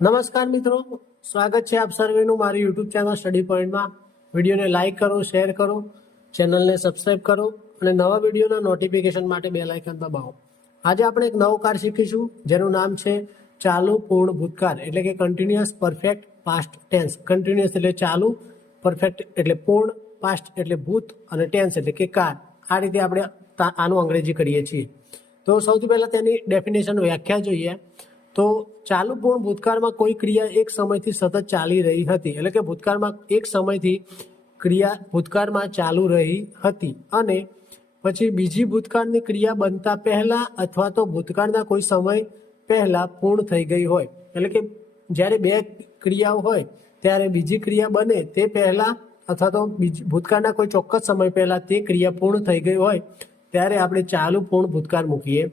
નમસ્કાર મિત્રો, સ્વાગત છે આપ સર્વેનું મારી યુટ્યુબ ચેનલ સ્ટડી પોઈન્ટમાં. વિડીયોને લાઇક કરો, શેર કરો, ચેનલને સબસ્ક્રાઇબ કરો અને નવા વિડીયોના નોટિફિકેશન માટે બેલ આઇકન દબાવો. આજે આપણે એક નવો કાર શીખીશું જેનું નામ છે ચાલુ પૂર્ણ ભૂતકાળ એટલે કે continuous perfect past tense. Continuous એટલે ચાલુ, પરફેક્ટ એટલે પૂર્ણ, પાસ્ટ એટલે ભૂત અને ટેન્સ એટલે કે કાળ. આ રીતે આપણે આનું અંગ્રેજી કરીએ છીએ. તો સૌથી પહેલાં તેની ડેફિનેશન વ્યાખ્યા જોઈએ તો ચાલુ પૂર્ણ ભૂતકાળમાં કોઈ ક્રિયા એક સમયથી સતત ચાલી રહી હતી એટલે કે ભૂતકાળમાં એક સમયથી ક્રિયા ભૂતકાળમાં ચાલુ રહી હતી અને પછી બીજી ભૂતકાળની ક્રિયા બનતા પહેલા અથવા તો ભૂતકાળના કોઈ સમય પહેલા પૂર્ણ થઈ ગઈ હોય. એટલે કે જ્યારે બે ક્રિયાઓ હોય ત્યારે બીજી ક્રિયા બને તે પહેલા અથવા તો ભૂતકાળના કોઈ ચોક્કસ સમય પહેલા તે ક્રિયા પૂર્ણ થઈ ગઈ હોય ત્યારે આપણે ચાલુ પૂર્ણ ભૂતકાળ મૂકીએ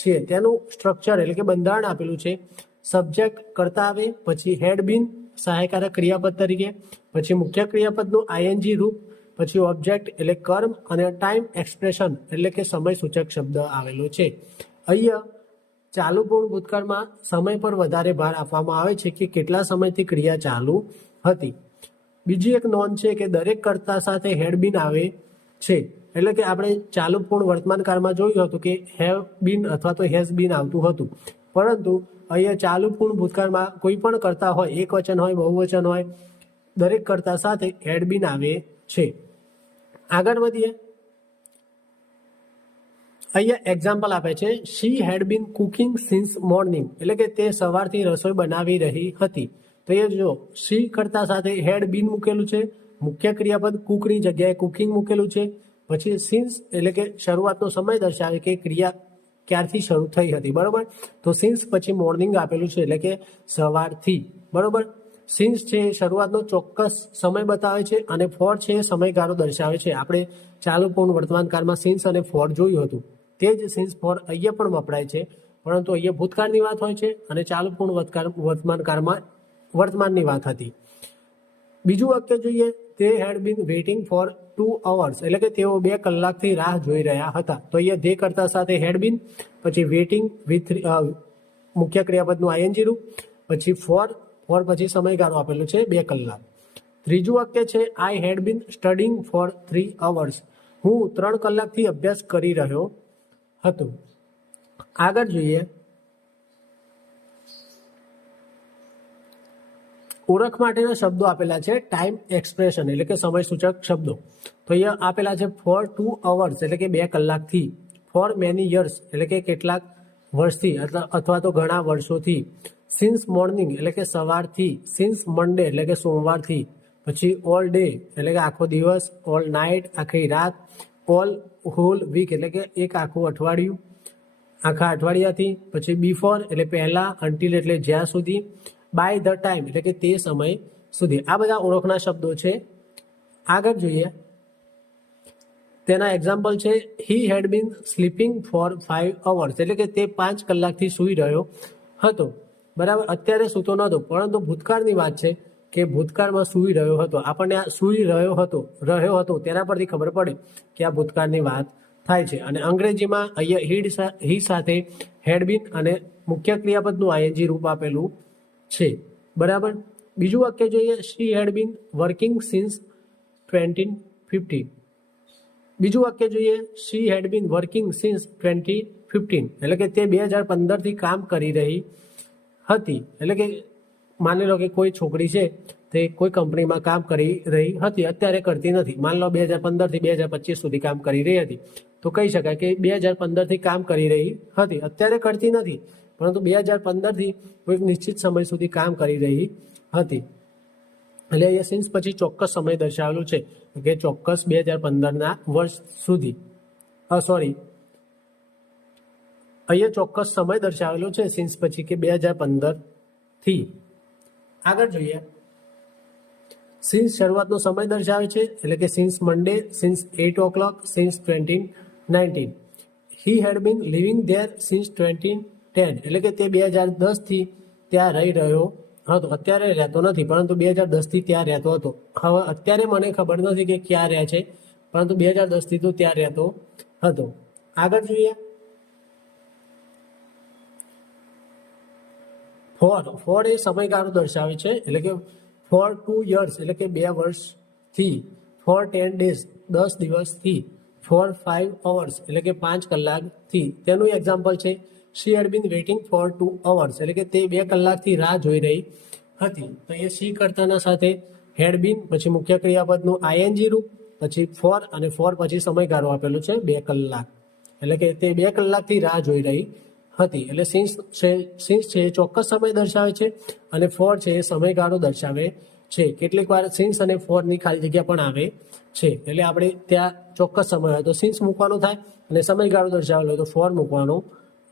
છીએ. તેનું સ્ટ્રક્ચર એટલે કે બંધારણ આપેલું છે. સબ્જેક્ટ કરતા આવે, પછી હેડ બીન સહાયકારક ક્રિયાપદ તરીકે, પછી મુખ્ય ક્રિયાપદનું આઈએનજી રૂપ, પછી ઓબ્જેક્ટ એટલે કર્મ અને ટાઈમ એક્સપ્રેશન એટલે કે સમય સૂચક શબ્દ આવેલો છે. અહીંયા ચાલુ પૂર્ણ ભૂતકાળમાં સમય પર વધારે ભાર આપવામાં આવે છે કે કેટલા સમયથી ક્રિયા ચાલુ હતી. બીજી એક નોંધ છે કે દરેક કર્તા સાથે હેડ બીન આવે છે. એટલે કે આપણે ચાલુ પૂર્ણ વર્તમાન કાળમાં જોયું હતું કે હેવ બીન અથવા તો હેઝ બીન આવતું હતું, પરંતુ અહીંયા ચાલુ પૂર્ણ ભૂતકાળમાં કોઈ પણ કર્તા હોય, એક વચન હોય, બહુવચન હોય, દરેક કર્તા સાથે હેડ બીન આવે છે. આગળ વધીએ. અહીંયા એક્ઝામ્પલ આપે છે she had bin cooking since morning એટલે કે તે સવારથી રસોઈ બનાવી રહી હતી. તો એ જો શી કર્તા સાથે હેડ બીન મૂકેલું છે, મુખ્ય ક્રિયાપદ કુકની જગ્યાએ કુકિંગ મૂકેલું છે, પછી સિન્સ એટલે કે શરૂઆતનો સમય દર્શાવે કે ક્રિયા ક્યારથી શરૂ થઈ હતી. બરોબર, તો સિન્સ પછી મોર્નિંગ આપેલું છે એટલે કે સવારથી. બરોબર, સિન્સ છે એ શરૂઆતનો ચોક્કસ સમય બતાવે છે અને ફોર છે એ સમયગાળો દર્શાવે છે. આપણે ચાલુ પૂર્ણ વર્તમાન કાળમાં સિન્સ અને ફોર જોયું હતું, તે જ સિન્સ ફોર અહીંયા પણ વપરાય છે, પરંતુ અહીંયા ભૂતકાળની વાત હોય છે અને ચાલુ પૂર્ણ વર્તમાન કાળમાં વર્તમાનની વાત હતી. બીજું વાક્ય જોઈએ, તે હેડ બીન વેઇટિંગ ફોર 2 hours એટલે કે તેઓ 2 કલાકથી રાહ જોઈ રહ્યા હતા. તો અહીંયા ધે કરતા સાથે હેડ બીન, પછી વેઇટિંગ વિથ મુખ્ય ક્રિયાપદનું આઈએનજી રૂપ, પછી ફોર પછી સમયગાળો આપેલો છે 2 કલાક. ત્રીજું વાક્ય છે આઈ had been studying four 3 hours હું 3 કલાકથી અભ્યાસ કરી રહ્યો હતો. આગળ જોઈએ, ઓળખ માટેના શબ્દો આપેલા છે ટાઈમ એક્સપ્રેશન એટલે કે સમય સૂચક શબ્દો. તો અહીંયા આપેલા છે ફોર 2 hours એટલે કે 2 કલાકથી, ફોર મેની યર્સ એટલે કે કેટલાક વર્ષથી અથવા તો ઘણા વર્ષોથી, સિન્સ મોર્નિંગ એટલે કે સવારથી, સિન્સ મંડે એટલે કે સોમવારથી, પછી ઓલ ડે એટલે કે આખો દિવસ, ઓલ નાઇટ આખી રાત, ઓલ હોલ વીક એટલે કે એક આખું અઠવાડિયું, આખા અઠવાડિયાથી, પછી બિફોર એટલે પહેલા, અન્ટિલ એટલે જ્યાં સુધી, બાય ધ ટાઈમ એટલે કે તે સમય સુધી. આ બધા ઓળખના શબ્દો છે. આગળ જોઈએ, તેના એક્ઝામ્પલ છે he had bin sleeping four 5 hours એટલે કે તે 5 કલાકથી સૂઈ રહ્યો હતો. બરાબર, અત્યારે સૂતો નહોતો, પરંતુ ભૂતકાળની વાત છે કે ભૂતકાળમાં સૂઈ રહ્યો હતો. આપણને આ સૂઈ રહ્યો હતો તેના પરથી ખબર પડે કે આ ભૂતકાળની વાત થાય છે. અને અંગ્રેજીમાં અહીંયા હી સાથે હેડ બીન અને મુખ્ય ક્રિયાપદનું આઈએનજી રૂપ આપેલું છે. બરાબર, બીજું વાક્ય જોઈએ, she had been working since 2015. બીજું વાક્ય જોઈએ, she had been working since 2015 એટલે કે તે 2015થી કામ કરી રહી હતી. એટલે કે માની લો કે કોઈ છોકરી છે તે કોઈ કંપનીમાં કામ કરી રહી હતી, અત્યારે કરતી નથી. માની લો 2015થી 2025 સુધી કામ કરી રહી હતી, તો કહી શકાય કે 2015થી કામ કરી રહી હતી, અત્યારે કરતી નથી, પરંતુ 2015થી કોઈક નિશ્ચિત સમય સુધી કામ કરી રહી હતી. એટલે એ સિન્સ પછી ચોક્કસ સમય દર્શાવેલું છે કે ચોક્કસ 2015ના વર્ષ સુધી. અહીંયા ચોક્કસ સમય દર્શાવેલો છે સિન્સ પછી કે 2015થી. આગળ જોઈએ, સિન્સ શરૂઆતનો સમય દર્શાવે છે એટલે કે since Monday, since 8 o'clock, since 2019. He had been living there since 2010 એટલે કે તે 2010થી ત્યાં રહી રહ્યો હતો, અત્યારે રહેતો નથી, પરંતુ 2010થી ત્યાં રહેતો હતો. હવે અત્યારે મને ખબર નથી કે ક્યાં રહે છે, પરંતુ 2010થી તો ત્યાં રહેતો હતો. આગળ જોઈએ, ફોર એ સમયગાળો દર્શાવે છે, એટલે કે ફોર 2 years એટલે કે 2 વર્ષથી, ફોર 10 days 10 દિવસથી, ફોર 5 hours એટલે કે 5 કલાકથી. તેનું એક્ઝામ્પલ છે she had been waiting four 2 hours એટલે કે તે 2 કલાકથી રાહ જોઈ રહી હતી. તો એ શી કર્તાના સાથે હેડ બીન, પછી મુખ્ય ક્રિયાપદનું આઈએનજી રૂપ, પછી ફોર અને ફોર પછી સમયગાળો આપેલો છે 2 કલાક, એટલે કે તે 2 કલાકથી રાહ જોઈ રહી હતી. એટલે સિન્સ છે એ ચોક્કસ સમય દર્શાવે છે અને ફોર છે એ સમયગાળો દર્શાવે છે. કેટલીક વાર સિન્સ અને ફોરની ખાલી જગ્યા પણ આવે છે, એટલે આપણે ત્યાં ચોક્કસ સમય હોય તો સિન્સ મૂકવાનો થાય અને સમયગાળો દર્શાવેલો હોય તો ફોર મૂકવાનો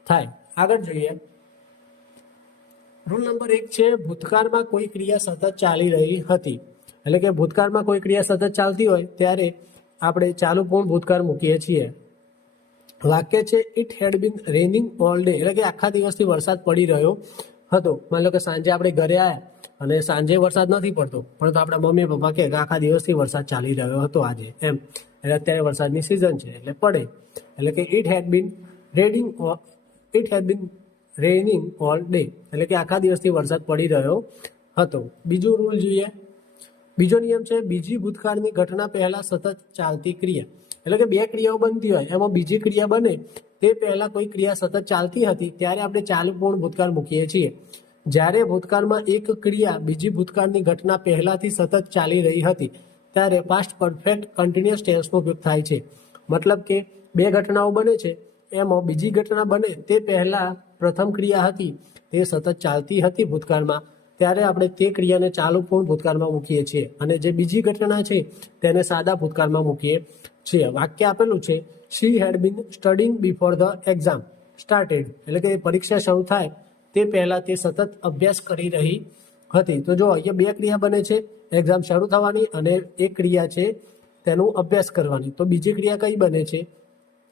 થાય. આગળ જોઈએ, રૂલ નંબર 1 છે ભૂતકાળમાં કોઈ ક્રિયા સતત ચાલી રહી હતી. એટલે કે ભૂતકાળમાં કોઈ ક્રિયા સતત ચાલતી હોય ત્યારે આપણે ચાલુ પૂર્ણ ભૂતકાળ મૂકીએ છીએ. વાક્ય છે it had been raining all day એટલે કે આખા દિવસથી વરસાદ પડી રહ્યો હતો. માની લો કે સાંજે આપણે ઘરે આવ્યા અને સાંજે વરસાદ નથી પડતો, પરંતુ આપણા મમ્મી પપ્પા કે આખા દિવસથી વરસાદ ચાલી રહ્યો હતો આજે, એમ એટલે અત્યારે વરસાદની સિઝન છે એટલે પડે, એટલે કે it had been raining all day એટલે કે આખા દિવસથી વરસાદ પડી રહ્યો હતો. બીજો રૂલ જોઈએ, બીજો નિયમ છે બીજી ભૂતકાળની ઘટના પહેલા સતત ચાલતી ક્રિયા. એટલે કે 2 ક્રિયાઓ બનતી હોય એમાં બીજી ક્રિયા બને તે પહેલા કોઈ ક્રિયા સતત ચાલતી હતી ત્યારે આપણે ચાલુ પૂર્ણ ભૂતકાળ મૂકીએ છીએ. જ્યારે ભૂતકાળમાં એક ક્રિયા બીજી ભૂતકાળની ઘટના પહેલાથી સતત ચાલી રહી હતી ત્યારે પાસ્ટ પરફેક્ટ કન્ટિન્યુઅસ ટેન્સનો ઉપયોગ થાય છે. મતલબ કે 2 ઘટનાઓ બને છે, એમાં બીજી ઘટના બને તે પહેલા પ્રથમ ક્રિયા હતી તે સતત ચાલતી હતી ભૂતકાળમાં, ત્યારે આપણે તે ક્રિયાને ચાલુ પૂર્ણ ભૂતકાળમાં મૂકીએ છીએ અને જે બીજી ઘટના છે તેને સાદા ભૂતકાળમાં મૂકીએ છીએ. વાક્ય આપેલું છે she had been studying before the exam started એટલે કે પરીક્ષા શરૂ થાય તે પહેલા તે સતત અભ્યાસ કરી રહી હતી. તો જો અહીંયા 2 ક્રિયા બને છે, એક્ઝામ શરૂ થવાની અને એક ક્રિયા છે તેનું અભ્યાસ કરવાની. તો બીજી ક્રિયા કઈ બને છે?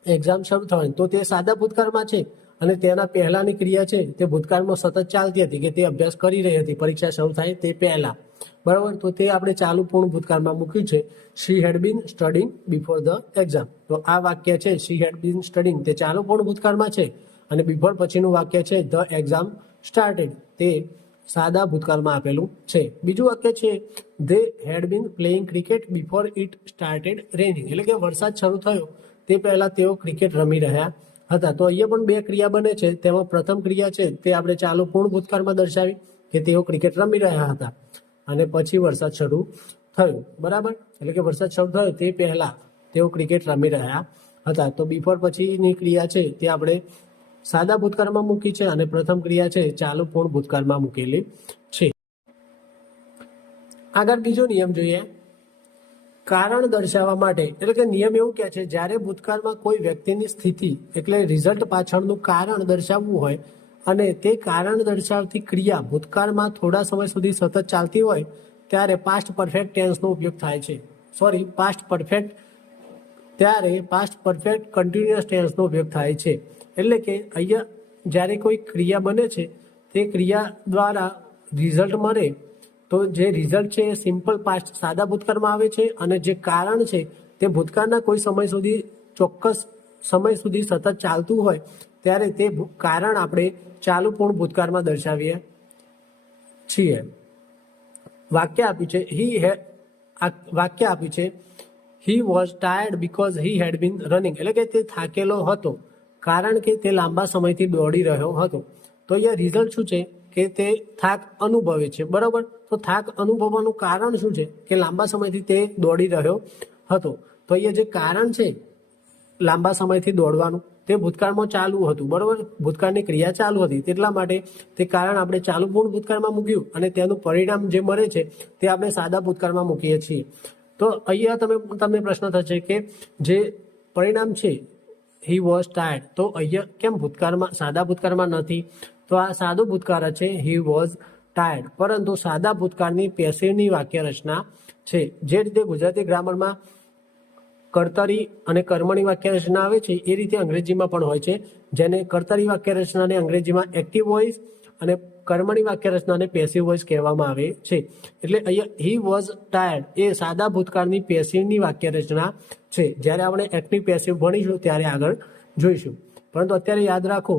એક્ઝામ શરૂ થવાની. તો તે સાદા ભૂતકાળમાં છે અને તેના પહેલાની ક્રિયા છે તે ભૂતકાળમાં સતત ચાલતી હતી કે તે અભ્યાસ કરી રહી હતી પરીક્ષા શરૂ થાય તે પહેલા, બરાબર. તો તે આપણે ચાલુ પૂર્ણ ભૂતકાળમાં મૂક્યું છે she had been studying before the exam. તો આ વાક્ય છે શી હેડ બીન સ્ટડીંગ તે ચાલુ પૂર્ણ ભૂતકાળમાં છે અને બિફોર પછીનું વાક્ય છે ધ એક્ઝામ સ્ટાર્ટેડ તે સાદા ભૂતકાળમાં આપેલું છે. બીજું વાક્ય છે they had been playing cricket before it started raining એટલે કે વરસાદ શરૂ થયો તે પહેલા તેઓ ક્રિકેટ રમી રહ્યા હતા. તો અહીંયા પણ 2 ક્રિયા બને છે, તેમાં પ્રથમ ક્રિયા છે તે આપણે ચાલુ પૂર્ણ ભૂતકાળમાં દર્શાવી કે તેઓ ક્રિકેટ રમી રહ્યા હતા અને પછી વરસાદ શરૂ થયો, બરાબર. એટલે કે વરસાદ શરૂ થયો તે પહેલા તેઓ ક્રિકેટ રમી રહ્યા હતા. તો બિફોર પછીની ક્રિયા છે તે આપણે સાદા ભૂતકાળમાં મૂકી છે અને પ્રથમ ક્રિયા છે ચાલુ પૂર્ણ ભૂતકાળમાં મૂકેલી છે. આગળ બીજો નિયમ જોઈએ, કારણ દર્શાવવા માટે. એટલે કે નિયમ એવું કહે છે જ્યારે ભૂતકાળમાં કોઈ વ્યક્તિની સ્થિતિ એટલે રિઝલ્ટ પાછળનું કારણ દર્શાવવું હોય અને તે કારણ દર્શાવતી ક્રિયા ભૂતકાળમાં થોડા સમય સુધી સતત ચાલતી હોય ત્યારે પાસ્ટ પરફેક્ટ ટેન્સનો ઉપયોગ થાય છે. ત્યારે પાસ્ટ પરફેક્ટ કન્ટિન્યુઅસ ટેન્સનો ઉપયોગ થાય છે. એટલે કે અહીંયા જ્યારે કોઈ ક્રિયા બને છે તે ક્રિયા દ્વારા રિઝલ્ટ મળે તો જે રિઝલ્ટ છે એ સિમ્પલ પાસ્ટ સાદા ભૂતકાળમાં આવે છે અને જે કારણ છે તે ભૂતકાળના કોઈ સમય સુધી ચોક્કસ સમય સુધી સતત ચાલતું હોય ત્યારે તે કારણ આપણે ચાલુ પૂર્ણ ભૂતકાળમાં દર્શાવીએ છીએ. વાક્ય આપ્યું છે he was tired because he had been running એટલે કે તે થાકેલો હતો કારણ કે તે લાંબા સમયથી દોડી રહ્યો હતો. તો અહીંયા રિઝલ્ટ શું છે કે તે થાક અનુભવે છે, બરાબર. તો થાક અનુભવવાનું કારણ શું છે કે લાંબા સમયથી તે દોડી રહ્યો હતો. તો અહીંયા જે કારણ છે લાંબા સમયથી દોડવાનું તે ભૂતકાળમાં ચાલુ હતું, બરાબર. ભૂતકાળની ક્રિયા ચાલુ હતી તેટલા માટે તે કારણ આપણે ચાલુ પૂર્ણ ભૂતકાળમાં મૂક્યું અને તેનું પરિણામ જે મળે છે તે આપણે સાદા ભૂતકાળમાં મૂકીએ છીએ. તો અહીંયા તમને પ્રશ્ન થશે કે જે પરિણામ છે હી વોઝ ટાયર્ડ, તો અહીંયા કેમ સાદા ભૂતકાળમાં નથી? તો આ સાદો ભૂતકાળ છે હી વોઝ ટાયર્ડ, પરંતુ સાદા ભૂતકાળની પેસિવની વાક્ય રચના છે. જે રીતે ગુજરાતી ગ્રામરમાં કર્તરી અને કર્મણી વાક્ય રચના આવે છે એ રીતે અંગ્રેજીમાં પણ હોય છે, જેને કર્તરી વાક્ય રચનાને અંગ્રેજીમાં એક્ટિવ વોઇસ અને કર્મણી વાક્ય રચનાને પેસિવ વોઇસ કહેવામાં આવે છે. એટલે અહીંયા હી વોઝ ટાયર્ડ એ સાદા ભૂતકાળની પેસિવની વાક્ય રચના છે. જ્યારે આપણે એક્ટિવ પેસિવ ભણીશું ત્યારે આગળ જોઈશું, પરંતુ અત્યારે યાદ રાખો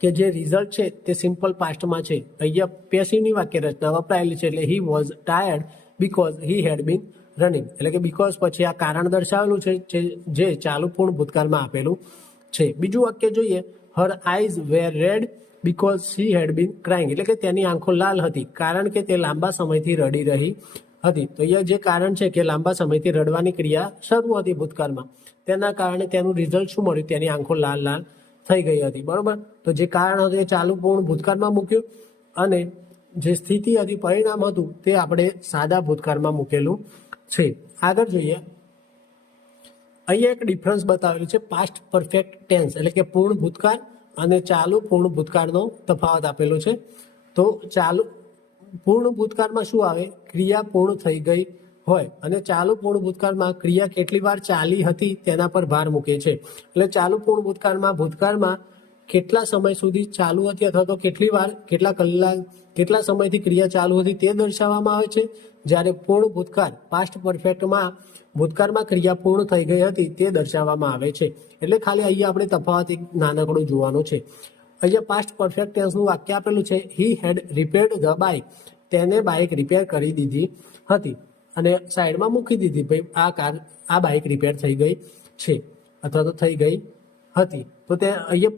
કે જે રિઝલ્ટ છે તે સિમ્પલ પાસ્ટમાં છે. અહીંયા પેસિવની વાક્ય રચના વપરાયેલી છે એટલે he was tired because he had been running, એટલે કે બીકોઝ પછી આ કારણ દર્શાવેલું છે જે ચાલુ પૂર્ણ ભૂતકાળમાં આપેલું છે. બીજું વાક્ય જોઈએ, her eyes were red because she had been crying, એટલે કે તેની આંખો લાલ હતી કારણ કે તે લાંબા સમયથી રડી રહી હતી. તો અહીંયા જે કારણ છે કે લાંબા સમયથી રડવાની ક્રિયા શરૂ હતી ભૂતકાળમાં, તેના કારણે તેનું રિઝલ્ટ શું મળ્યું, તેની આંખો લાલ લાલ થઈ ગઈ હતી. બરોબર, તો જે કારણ હતું એ ચાલુ પૂર્ણ ભૂતકાળમાં મૂક્યું અને જે સ્થિતિ હતી, પરિણામ હતું, તે આપણે સાદા ભૂતકાળમાં મૂકેલું છે. આગળ જોઈએ, અહીંયા એક ડિફરન્સ બતાવેલું છે, પાસ્ટ પરફેક્ટ ટેન્સ એટલે કે પૂર્ણ ભૂતકાળ અને ચાલુ પૂર્ણ ભૂતકાળનો તફાવત આપેલો છે. તો ચાલુ પૂર્ણ ભૂતકાળમાં શું આવે, ક્રિયા પૂર્ણ થઈ ગઈ હોય, અને ચાલુ પૂર્ણ ભૂતકાળમાં ક્રિયા કેટલી વાર ચાલી હતી તેના પર ભાર મૂકે છે. એટલે ચાલુ પૂર્ણ ભૂતકાળમાં કેટલા સમય સુધી ચાલુ હતી અથવા તો કેટલી વાર, કેટલા કલાક, કેટલા સમયથી ક્રિયા ચાલુ હતી તે દર્શાવવામાં આવે છે. જ્યારે પૂર્ણ ભૂતકાળ પાસ્ટ પરફેક્ટમાં ભૂતકાળમાં ક્રિયા પૂર્ણ થઈ ગઈ હતી તે દર્શાવવામાં આવે છે. એટલે ખાલી અહીંયા આપણે તફાવત એક નાનકડો જોવાનો છે. અહીંયા પાસ્ટ પરફેક્ટ ટેન્સનું વાક્ય આપેલું છે, હી હેડ રિપેર્ડ ધ બાઇક, તેને બાઇક રિપેર કરી દીધી હતી, અને સાઈડમાં મૂકી દીધી, ભાઈ આ બાઇક રિપેર થઈ ગઈ છે અથવા તો થઈ ગઈ હતી. તો તે અહીંયા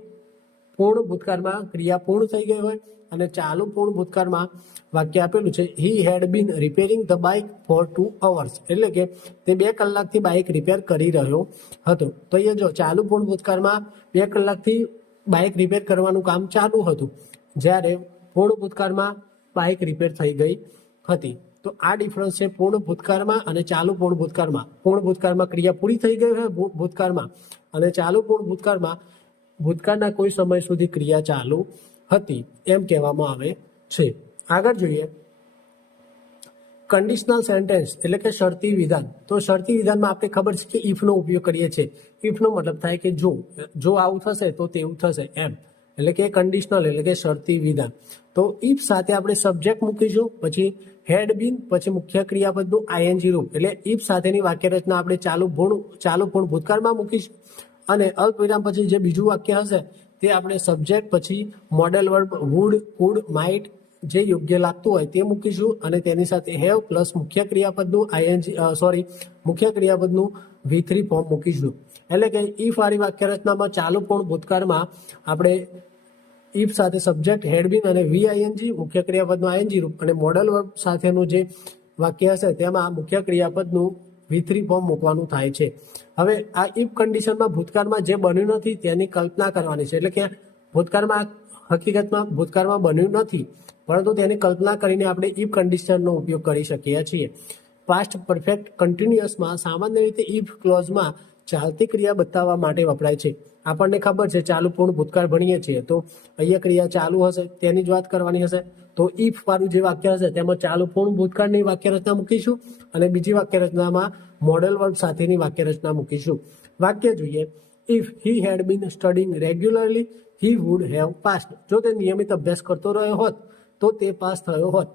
પૂર્ણ ભૂતકાળમાં ક્રિયા પૂર્ણ થઈ ગઈ હોય અને ચાલુ પૂર્ણ ભૂતકાળમાં વાક્ય આપેલું છે, he had been repairing the bike for 2 hours, એટલે કે તે 2 કલાકથી બાઇક રિપેર કરી રહ્યો હતો. તો અહીંયા જો ચાલુ પૂર્ણ ભૂતકાળમાં 2 કલાકથી બાઇક રિપેર કરવાનું કામ ચાલુ હતું, જ્યારે પૂર્ણ ભૂતકાળમાં બાઇક રિપેર થઈ ગઈ હતી. તો આ ડિફરન્સ છે પૂર્ણ ભૂતકાળમાં અને ચાલુ પૂર્ણ ભૂતકાળમાં. પૂર્ણ ભૂતકાળમાં ક્રિયા પૂરી થઈ ગઈ હોય ભૂતકાળમાં, અને ચાલુ પૂર્ણ ભૂતકાળમાં ભૂતકાળના કોઈ સમય સુધી ક્રિયા ચાલુ હતી એમ કહેવામાં આવે છે. આગળ જોઈએ, કન્ડિશનલ સેન્ટેન્સ એટલે કે શરતી વિધાન. તો શરતી વિધાનમાં આપણે ખબર છે કે ઇફનો ઉપયોગ કરીએ છીએ. ઇફનો મતલબ થાય કે જો આવું થશે તો તેવું થશે એમ, એટલે કે કન્ડિશનલ એટલે કે શરતી વિધાન. તો ઇફ સાથે આપણે સબ્જેક્ટ મૂકીશું, પછી હેડ બીન, પછી મુખ્ય ક્રિયાપદનું આઈએનજી રૂપ, એટલે ઇફ સાથેની વાક્ય રચના આપણે ચાલુ પૂર્ણ ભૂતકાળમાં મૂકીશું, અને અલ્પવિરામ પછી જે બીજું વાક્ય હશે તે આપણે સબ્જેક્ટ પછી modal verb would, could, might જે યોગ્ય લાગતું હોય તે મૂકીશું, અને તેની સાથે હેવ પ્લસ મુખ્ય ક્રિયાપદનું V3 ફોર્મ મૂકીશું. એટલે કે ઇફ વાળી વાક્ય રચનામાં ચાલુ પૂર્ણ ભૂતકાળમાં આપણે ઇફ સાથે સબ્જેક્ટ, હેડબીન અને VING મુખ્ય ક્રિયાપદનું ING રૂપ, અને મોડલ વર્બ સાથેનું જે વાક્ય હશે તેમાં મુખ્ય ક્રિયાપદનું V3 ફોર્મ મૂકવાનું થાય છે. હવે આ ઇફ કન્ડિશનમાં ભૂતકાળમાં જે બન્યું નથી તેની કલ્પના કરવાની છે. એટલે કે હકીકતમાં ભૂતકાળમાં બન્યું નથી, પરંતુ તેની કલ્પના કરીને આપણે ઇફ કન્ડિશનનો ઉપયોગ કરી શકીએ છીએ. પાસ્ટ પરફેક્ટ કન્ટિન્યુઅસમાં સામાન્ય રીતે ઇફ ક્લોઝમાં ચાલતી ક્રિયા બતાવવા માટે વપરાય છે. આપણને ખબર છે ચાલુ પૂર્ણ ભૂતકાળ ભણીએ છીએ, તો અહીંયા ક્રિયા ચાલુ હશે તેની જ વાત કરવાની હશે. તો ઇફ વાળું જે વાક્ય હશે તેમાં ચાલુ પૂર્ણ ભૂતકાળની વાક્ય રચના મૂકીશું, અને બીજી વાક્ય રચનામાં મોડેલ વર્બ સાથેની વાક્ય રચના મૂકીશું. વાક્ય જોઈએ, if he had been studying regularly he would have passed. જો તે નિયમિત અભ્યાસ કરતો રહ્યો હોત તો તે પાસ થયો હોત.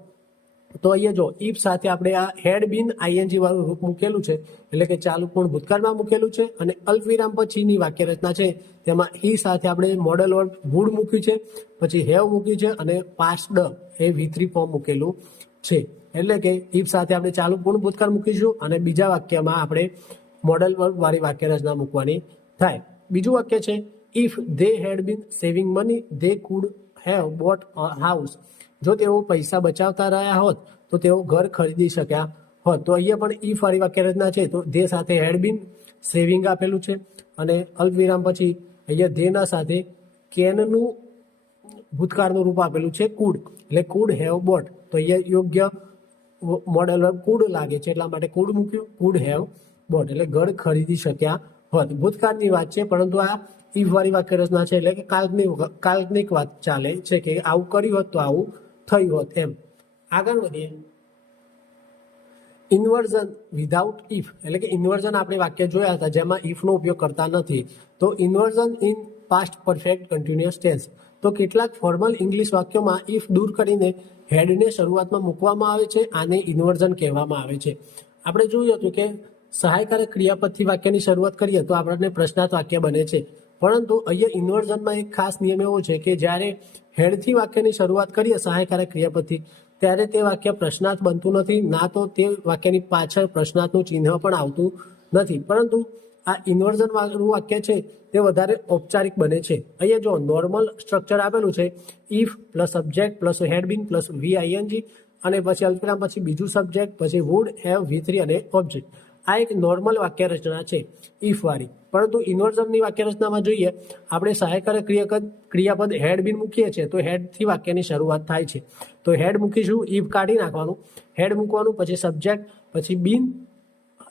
તો અહીંયા જો ઇફ સાથે આપણે આ હેડ બીન ING વાળું રૂપ મૂકેલું છે, એટલે કે ચાલુ પૂર્ણ ભૂતકાળમાં મૂકેલું છે, અને અલ્પવિરામ પછીની વાક્ય રચના છે તેમાં હી સાથે આપણે મોડેલ વર્બ વુડ મૂક્યું છે, પછી હેવ મૂક્યું છે, અને પાસ્ડ એ V3 ફોર્મ મૂકેલું છે. એટલે કે ઇફ સાથે આપણે ચાલુ પૂર્ણ ભૂતકાળ મૂકીશું, અને બીજા વાક્યમાં આપણે મોડેલ વર્બ વાળી વાક્ય રચના મૂકવાની થાય. બીજું વાક્ય છે, if they had been saving money they could have bought a house. જો તેઓ પૈસા બચાવતા રહ્યા હોત તો તેઓ ઘર ખરીદી શક્યા હોત. તો અહીંયા પણ ઇફ વાળી વાક્ય રચના છે, તો ધે સાથે હેડ બીન સેવિંગ આપેલું છે, અને અલ્પવિરામ પછી અહીંયા ધેના સાથે કેનનું ભૂતકાળનું રૂપ આપેલું છે કુડ, એટલે કુડ હેવ બોટ. તો અહીંયા યોગ્ય મોડેલ વર્બ કુડ લાગે છે એટલા માટે કુડ મૂક્યું, કુડ હેવ બોટ, એટલે ઘર ખરીદી શક્યા હોત. ભૂતકાળની વાત છે, પરંતુ આ ઇફ વાળી વાક્ય રચના છે, એટલે કે કાલ્પનિક વાત ચાલે છે કે આવું કર્યું હોત તો આવું થયું હોત એમ. આગળ વધીએ, ઇન્વર્ઝન વિધાઉટ ઇફ, એટલે કે ઇન્વર્ઝન આપણે વાક્ય જોયા હતા જેમાં ઇફનો ઉપયોગ કરતા નથી. તો inversion in past perfect continuous tense. તો કેટલાક ફોર્મલ ઇંગ્લિશ વાક્યોમાં ઇફ દૂર કરીને હેડને શરૂઆતમાં મૂકવામાં આવે છે, આને ઇન્વર્ઝન કહેવામાં આવે છે. આપણે જોયું હતું કે સહાયકારક ક્રિયાપદથી વાક્યની શરૂઆત કરીએ તો આપણને પ્રશ્નાર્થ વાક્ય બને છે. પરંતુ અહીંયા ઇન્વર્ઝનમાં એક ખાસ નિયમ એવો છે કે જ્યારે હેડથી વાક્યની શરૂઆત કરીએ સહાયકારક ક્રિયાપદથી, ત્યારે તે વાક્ય પ્રશ્નાર્થ બનતું નથી, ના તો તે વાક્યની પાછળ પ્રશ્નાર્થનું ચિહ્ન પણ આવતું નથી, પરંતુ આ ઇન્વર્ઝન વાળું વાક્ય છે તે વધારે ઔપચારિક બને છે. અહીંયા જો નોર્મલ સ્ટ્રક્ચર આપેલું છે, if plus subject plus had been plus VING અને પછી અલ્પવિરામ પછી બીજું સબ્જેક્ટ પછી વુડ હેવ V3 અને ઓબ્જેક્ટ. આ એક નોર્મલ વાક્ય રચના છે ઇફ વાળી. પરંતુ ઇન્વર્ઝનની વાક્ય રચનામાં જોઈએ આપણે સહાયકારક ક્રિયાપદ હેડ બીન મૂકીએ છીએ તો હેડથી વાક્યની શરૂઆત થાય છે. તો હેડ મૂકીશું, ઇફ કાઢી નાખવાનું, હેડ મૂકવાનું, પછી સબ્જેક્ટ પછી બીન,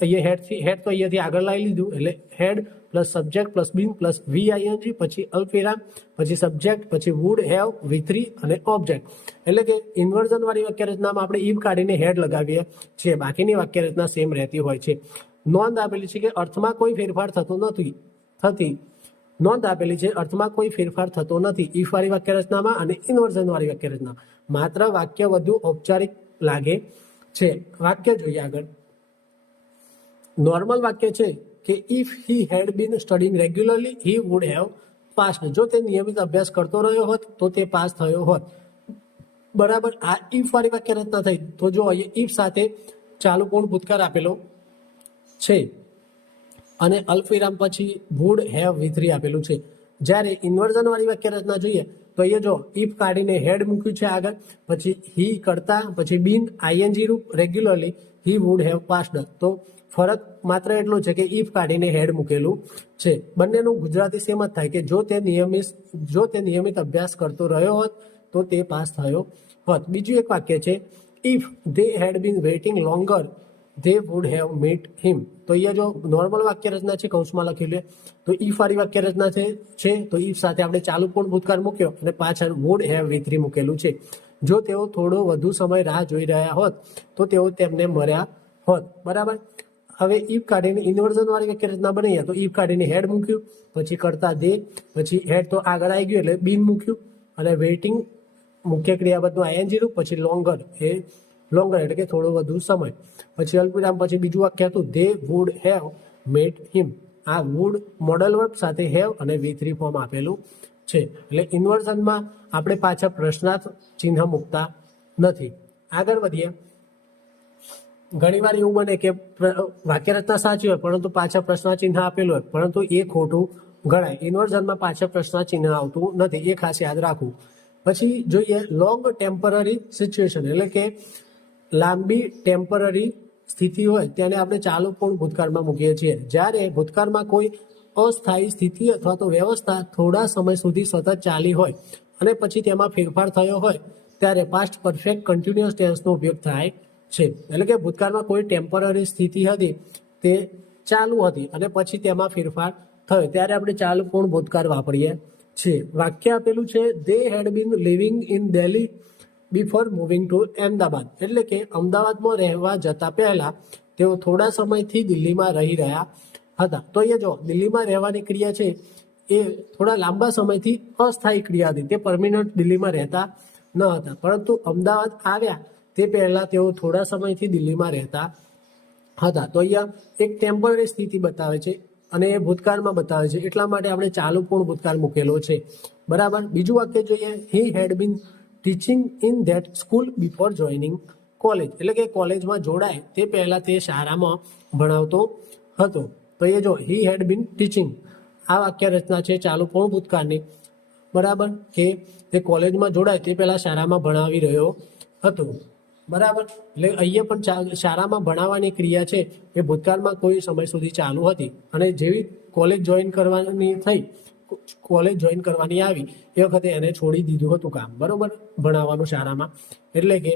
અહીંયા હેડ તો અહીંયાથી આગળ લાવી લીધું એટલે had plus subject plus been plus VING પછી અલ્પવિરામ પછી સબ્જેક્ટ પછી વુડ હેવ V3 અને ઓબ્જેક્ટ. એટલે કે ઇન્વર્ઝન વાળી વાક્ય રચનામાં આપણે ઇફ કાઢીને હેડ લગાવીએ છીએ, બાકીની વાક્ય રચના સેમ રહેતી હોય છે. નોંધ આપેલી છે કે અર્થમાં કોઈ ફેરફાર થતો નથી ઇફ વાળી વાક્ય રચનામાં અને ઇન્વર્ઝન વાળી વાક્ય રચના. માત્ર વાક્ય વધુ ઔપચારિક લાગે છે. વાક્ય જોઈએ આગળ. નોર્મલ વાક્ય છે કે if he had been studying regularly he would have passed. જો તે નિયમિત અભ્યાસ કરતો રહ્યો હોત તો તે પાસ થયો હોત. બરાબર. આ ઇફ વાળી વાક્ય રચના થઈ. તો જો અહીંયા ઇફ સાથે ચાલુ પૂર્ણ ભૂતકાળ આપેલો છે અને અલ્પવિરામ પછી વુડ હેવ V3 આપેલું છે. જ્યારે ઇન્વર્ઝન વાળી વાક્ય રચના જોઈએ તો અહીંયા જો ઇફ કાઢીને હેડ મૂક્યું છે આગળ, પછી હી કરતા, પછી બીન ING રૂપ regularly he would have passed. તો ફરક માત્ર એટલો છે કે ઇફ કાઢીને હેડ મૂકેલું છે. બંનેનું ગુજરાતી સેમ જ થાય કે જો તે નિયમિત અભ્યાસ કરતો રહ્યો હોત તો તે પાસ થયો હોત. બીજું એક વાક્ય છે if they had been waiting longer they would have meet him. તો અહીંયા જો નોર્મલ વાક્ય રચના છે કૌંસમાં લખી લે, તો ઇફ વાળી વાક્ય રચના છે તો ઇફ સાથે આપણે ચાલુ પૂર્ણ ભૂતકાળ મૂક્યો અને પાછળ વુડ હેવ V3 મૂકેલું છે. જો તેઓ થોડો વધુ સમય રાહ જોઈ રહ્યા હોત તો તેઓ તેમને મળ્યા હોત. બરાબર. હવે ઇફ કાઢીને ઇન્વર્ઝન વાળી વાક્ય રચના બનાવીએ તો ઇફ કાઢીને હેડ મૂક્યું, પછી કરતા દે, પછી હેડ તો આગળ આવી ગયું એટલે બીન મૂક્યું અને વેઇટિંગ મુખ્ય ક્રિયાપદનું ING રૂપ, પછી લોંગર એટલે કે થોડો વધુ સમય, પછી અલ્પવિરામ પછી બીજું વાક્ય હતું ધે વુડ હેવ મેટ હિમ. આ વુડ મોડલ વર્બ સાથે હેવ અને V3 ફોર્મ આપેલું છે. એટલે ઇન્વર્ઝનમાં આપણે પાછા પ્રશ્નાર્થ ચિહ્ન મૂકતા નથી. આગળ વધીએ. ઘણીવાર એવું બને કે વાક્ય રચના સાચી હોય પરંતુ પાછળ પ્રશ્નાર્થ ચિહ્ન આપેલું હોય, પરંતુ એ ખોટું ગણાય. ઇન્વર્ઝનમાં પાછળ પ્રશ્નાર્થ ચિહ્ન આવતું નથી, એ ખાસ યાદ રાખવું. પછી જોઈએ લોંગ ટેમ્પરરી સિચ્યુએશન, એટલે કે લાંબી ટેમ્પરરી સ્થિતિ હોય તેને આપણે ચાલુ પૂર્ણ ભૂતકાળમાં મૂકીએ છીએ. જ્યારે ભૂતકાળમાં કોઈ અસ્થાયી સ્થિતિ અથવા તો વ્યવસ્થા થોડા સમય સુધી સતત ચાલી હોય અને પછી તેમાં ફેરફાર થયો હોય ત્યારે પાસ્ટ પરફેક્ટ કન્ટિન્યુઅસ ટેન્સનો ઉપયોગ થાય છે. એટલે કે ભૂતકાળમાં કોઈ ટેમ્પરરી સ્થિતિ હતી તે ચાલુ હતી અને પછી તેમાં ફેરફાર થયો ત્યારે આપણે ચાલુ પૂર્ણ ભૂતકાળ વાપરીએ છીએ. વાક્ય આપેલું છે they had been living in Delhi before moving to Ahmedabad. એટલે કે અમદાવાદમાં રહેવા જતા પહેલા તેઓ થોડા સમયથી દિલ્હીમાં રહી રહ્યા હતા. તો અહીંયા જો દિલ્હીમાં રહેવાની ક્રિયા છે એ થોડા લાંબા સમયથી અસ્થાયી ક્રિયા હતી, તે પરમિનન્ટ દિલ્હીમાં રહેતા ન હતા, પરંતુ અમદાવાદ આવ્યા તે પહેલા તેઓ થોડા સમયથી દિલ્હીમાં રહેતા હતા. તો અહીંયા એક ટેમ્પરરી સ્થિતિ બતાવે છે અને એ ભૂતકાળમાં બતાવે છે, એટલા માટે આપણે ચાલુ પૂર્ણ ભૂતકાળ મૂકેલો છે. બરાબર. બીજું વાક્ય જોઈએ he had been teaching in that school before joining college. એટલે કે કોલેજમાં જોડાય તે પહેલા તે શાળામાં ભણાવતો હતો. તો એ જો હી હેડ બીન ટીચિંગ, આ વાક્ય રચના છે ચાલુ પૂર્ણ ભૂતકાળની. બરાબર. કે તે કોલેજમાં જોડાય તે પહેલા શાળામાં ભણાવી રહ્યો હતો. બરાબર. એટલે અહીંયા પણ શાળામાં ભણાવવાની ક્રિયા છે એ ભૂતકાળમાં કોઈ સમય સુધી ચાલુ હતી અને જેવી કોલેજ જોઈન કરવાની આવી એ વખતે એને છોડી દીધું હતું કામ, બરોબર, ભણાવવાનું શાળામાં. એટલે કે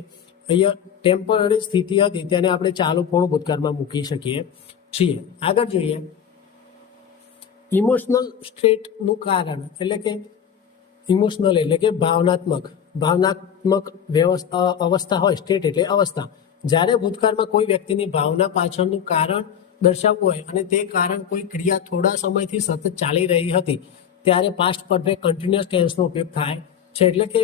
અહીંયા ટેમ્પરરી સ્થિતિ હતી તેને આપણે ચાલુ પૂર્ણ ભૂતકાળમાં મૂકી શકીએ છીએ. આગળ જોઈએ ઇમોશનલ સ્ટેટનું કારણ, એટલે કે ઇમોશનલ એટલે કે ભાવનાત્મક અવસ્થા હોય, સ્ટેટ એટલે અવસ્થા. જ્યારે ભૂતકાળમાં કોઈ વ્યક્તિની ભાવના પાછળનું કારણ દર્શાવવું હોય અને તે કારણ કોઈ ક્રિયા થોડા સમયથી સતત ચાલી રહી હતી ત્યારે પાસ્ટ પરફેક્ટ કન્ટિન્યુઅસ ટેન્સનો ઉપયોગ થાય છે. એટલે કે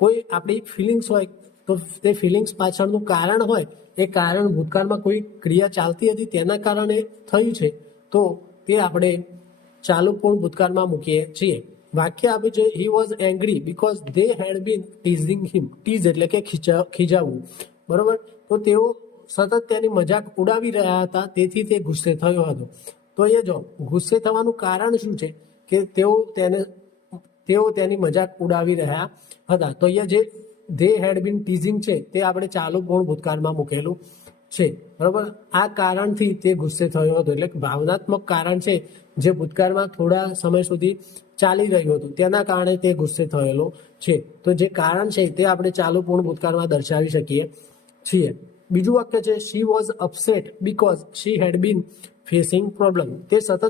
કોઈ આપણી ફિલિંગ્સ હોય તો તે ફિલિંગ્સ પાછળનું કારણ હોય, એ કારણ ભૂતકાળમાં કોઈ ક્રિયા ચાલતી હતી તેના કારણે થયું છે, તો તે આપણે ચાલુ પૂર્ણ ભૂતકાળમાં મૂકીએ છીએ. વાક્ય આપ્યું છે he was angry because they had been teasing him. Tease એટલે કે ખીજાવવું, બરોબર. તો તેઓ સતત તેની મજાક ઉડાવી રહ્યા હતા, તેથી તે ગુસ્સે થયો હતો. તો એ જો ગુસ્સે થવાનું કારણ શું છે કે તેઓ તેની મજાક ઉડાવી રહ્યા હતા. તો અહીંયા જે ધે હેડ બીન ટીઝિંગ છે તે આપણે ચાલુ પૂર્ણ ભૂતકાળમાં મૂકેલું છે, બરોબર. આ કારણથી તે ગુસ્સે થયો હતો, એટલે ભાવનાત્મક કારણ છે જે ભૂતકાળમાં થોડા સમય સુધી ચાલી રહ્યું હતું, તેના કારણે તે ગુસ્સે થયેલો છે. તો જે કારણ છે તે આપણે ચાલુ પૂર્ણ ભૂતકાળમાં દર્શાવી શકીએ છીએ. બીજું વાક્ય છે she was upset because she had been facing problem. તે સતત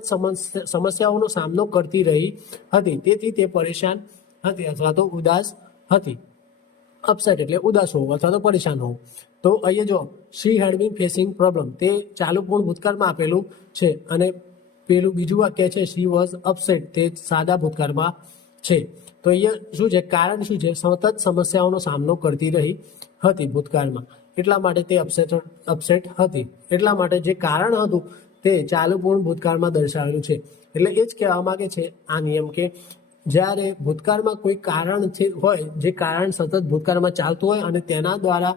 સમસ્યાઓનો સામનો કરતી રહી હતી, તેથી તે પરેશાન હતી અથવા તો ઉદાસ હતી. અપસેટ એટલે ઉદાસ હોવું અથવા તો પરેશાન હોવું. તો અહીંયા જો શી હેડ બીન ફેસિંગ પ્રોબ્લેમ તે ચાલુ પૂર્ણ ભૂતકાળમાં આપેલું છે, અને પેલું બીજું વાક્ય છે શી વોઝ અપસેટ તે સાદા ભૂતકાળમાં છે. તો અહીંયા શું છે, કારણ શું છે, સતત સમસ્યાઓનો સામનો કરતી રહી હતી ભૂતકાળમાં, એટલા માટે તે અપસેટ હતી. એટલા માટે જે કારણ હતું તે ચાલુ પૂર્ણ ભૂતકાળમાં દર્શાવેલું છે. એટલે એ જ કહેવા માંગે છે આ નિયમ કે જ્યારે ભૂતકાળમાં કોઈ કારણ હોય, જે કારણ સતત ભૂતકાળમાં ચાલતું હોય અને તેના દ્વારા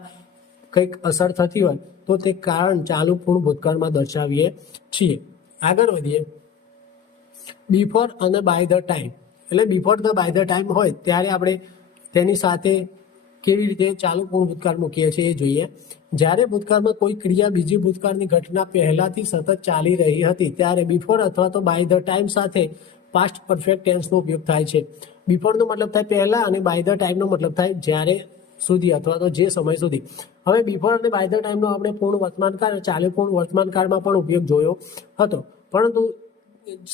કંઈક અસર થતી હોય, તો તે કારણ ચાલુ પૂર્ણ ભૂતકાળમાં દર્શાવીએ છીએ. આગળ વધીએ. બિફોર અને બાય ધ ટાઈમ. એટલે before the by the time હોય ત્યારે આપણે તેની સાથે કેવી રીતે ચાલુ પૂર્ણ ભૂતકાળ મૂકીએ છીએ એ જોઈએ. જ્યારે ભૂતકાળમાં કોઈ ક્રિયા બીજી ભૂતકાળની ઘટના પહેલાથી સતત ચાલી રહી હતી ત્યારે બિફોર અથવા તો બાય ધ ટાઈમ સાથે પાસ્ટ પરફેક્ટ ટેન્સનો ઉપયોગ થાય છે. બિફોરનો મતલબ થાય પહેલા અને બાય ધ ટાઈમનો મતલબ થાય જ્યારે સુધી અથવા તો જે સમય સુધી. હવે બિફોર અને બાય ધ ટાઈમનો આપણે પૂર્ણ વર્તમાનકાળ, ચાલુ પૂર્ણ વર્તમાનકાળમાં પણ ઉપયોગ જોયો હતો, પરંતુ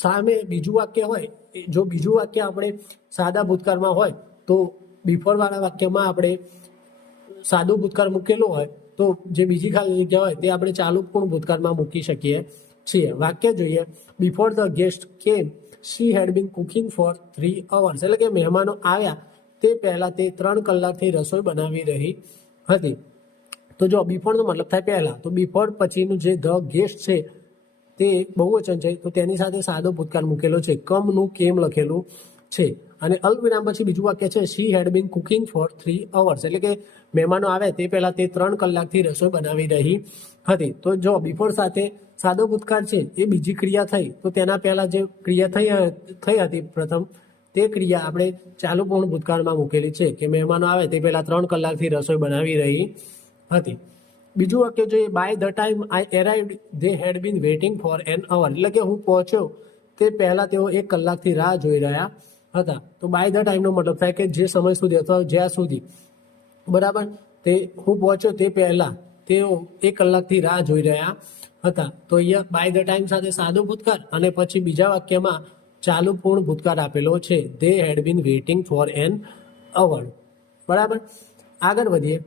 સામે બીજું વાક્ય હોય, જો બીજું વાક્ય આપણે સાદા ભૂતકાળમાં હોય તો બિફોર વાળા વાક્યમાં આપણે સાદું ભૂતકાળ મૂકેલું હોય તો જે બીજી ખાલી જગ્યા હોય તે આપણે ચાલુ પૂર્ણ ભૂતકાળમાં મૂકી શકીએ છીએ. વાક્ય જોઈએ. બિફોર ધ ગેસ્ટ કેમ શી had bin cooking four 3 hours. એટલે કે મહેમાનો આવ્યા તે પહેલા તે 3 કલાકથી રસોઈ બનાવી રહી હતી. તો જો બિફોરનો મતલબ થાય પહેલા, તો બિફોર પછીનું જે ધ ગેસ્ટ છે તે બહુવચન છે, તો તેની સાથે સાદો ભૂતકાળ મૂકેલો છે, કમનું કેમ લખેલું છે. અને અલ્પવિરામ પછી બીજું વાક્ય છે she had bin cooking four 3 hours. એટલે કે મહેમાનો આવે તે પહેલા તે 3 કલાકથી રસોઈ બનાવી રહી હતી. તો જો બિફોર સાથે સાદો ભૂતકાળ છે એ બીજી ક્રિયા થઈ, તો તેના પહેલા જે ક્રિયા થઈ હતી પ્રથમ, તે ક્રિયા આપણે ચાલુ પૂર્ણ ભૂતકાળમાં મૂકેલી છે કે મહેમાનો આવે તે પહેલા 3 કલાકથી રસોઈ બનાવી રહી હતી. બીજું વાક્ય જોઈએ. By the time I arrived they had been waiting for an hour. એટલે કે હું પહોંચ્યો તે પહેલા તેઓ 1 કલાકથી રાહ જોઈ રહ્યા હતા. તો બાય ધ ટાઈમનો મતલબ થાય કે જે સમય સુધી અથવા જ્યાં સુધી, બરાબર, તે હું પહોંચ્યો તે પહેલા તેઓ 1 કલાકથી રાહ જોઈ રહ્યા હતા. તો અહીંયા બાય ધ ટાઈમ સાથે સાદો ભૂતકાળ અને પછી બીજા વાક્યમાં ચાલુ પૂર્ણ ભૂતકાળ આપેલો છે, they had been waiting for an hour. બરાબર. આગળ વધીએ.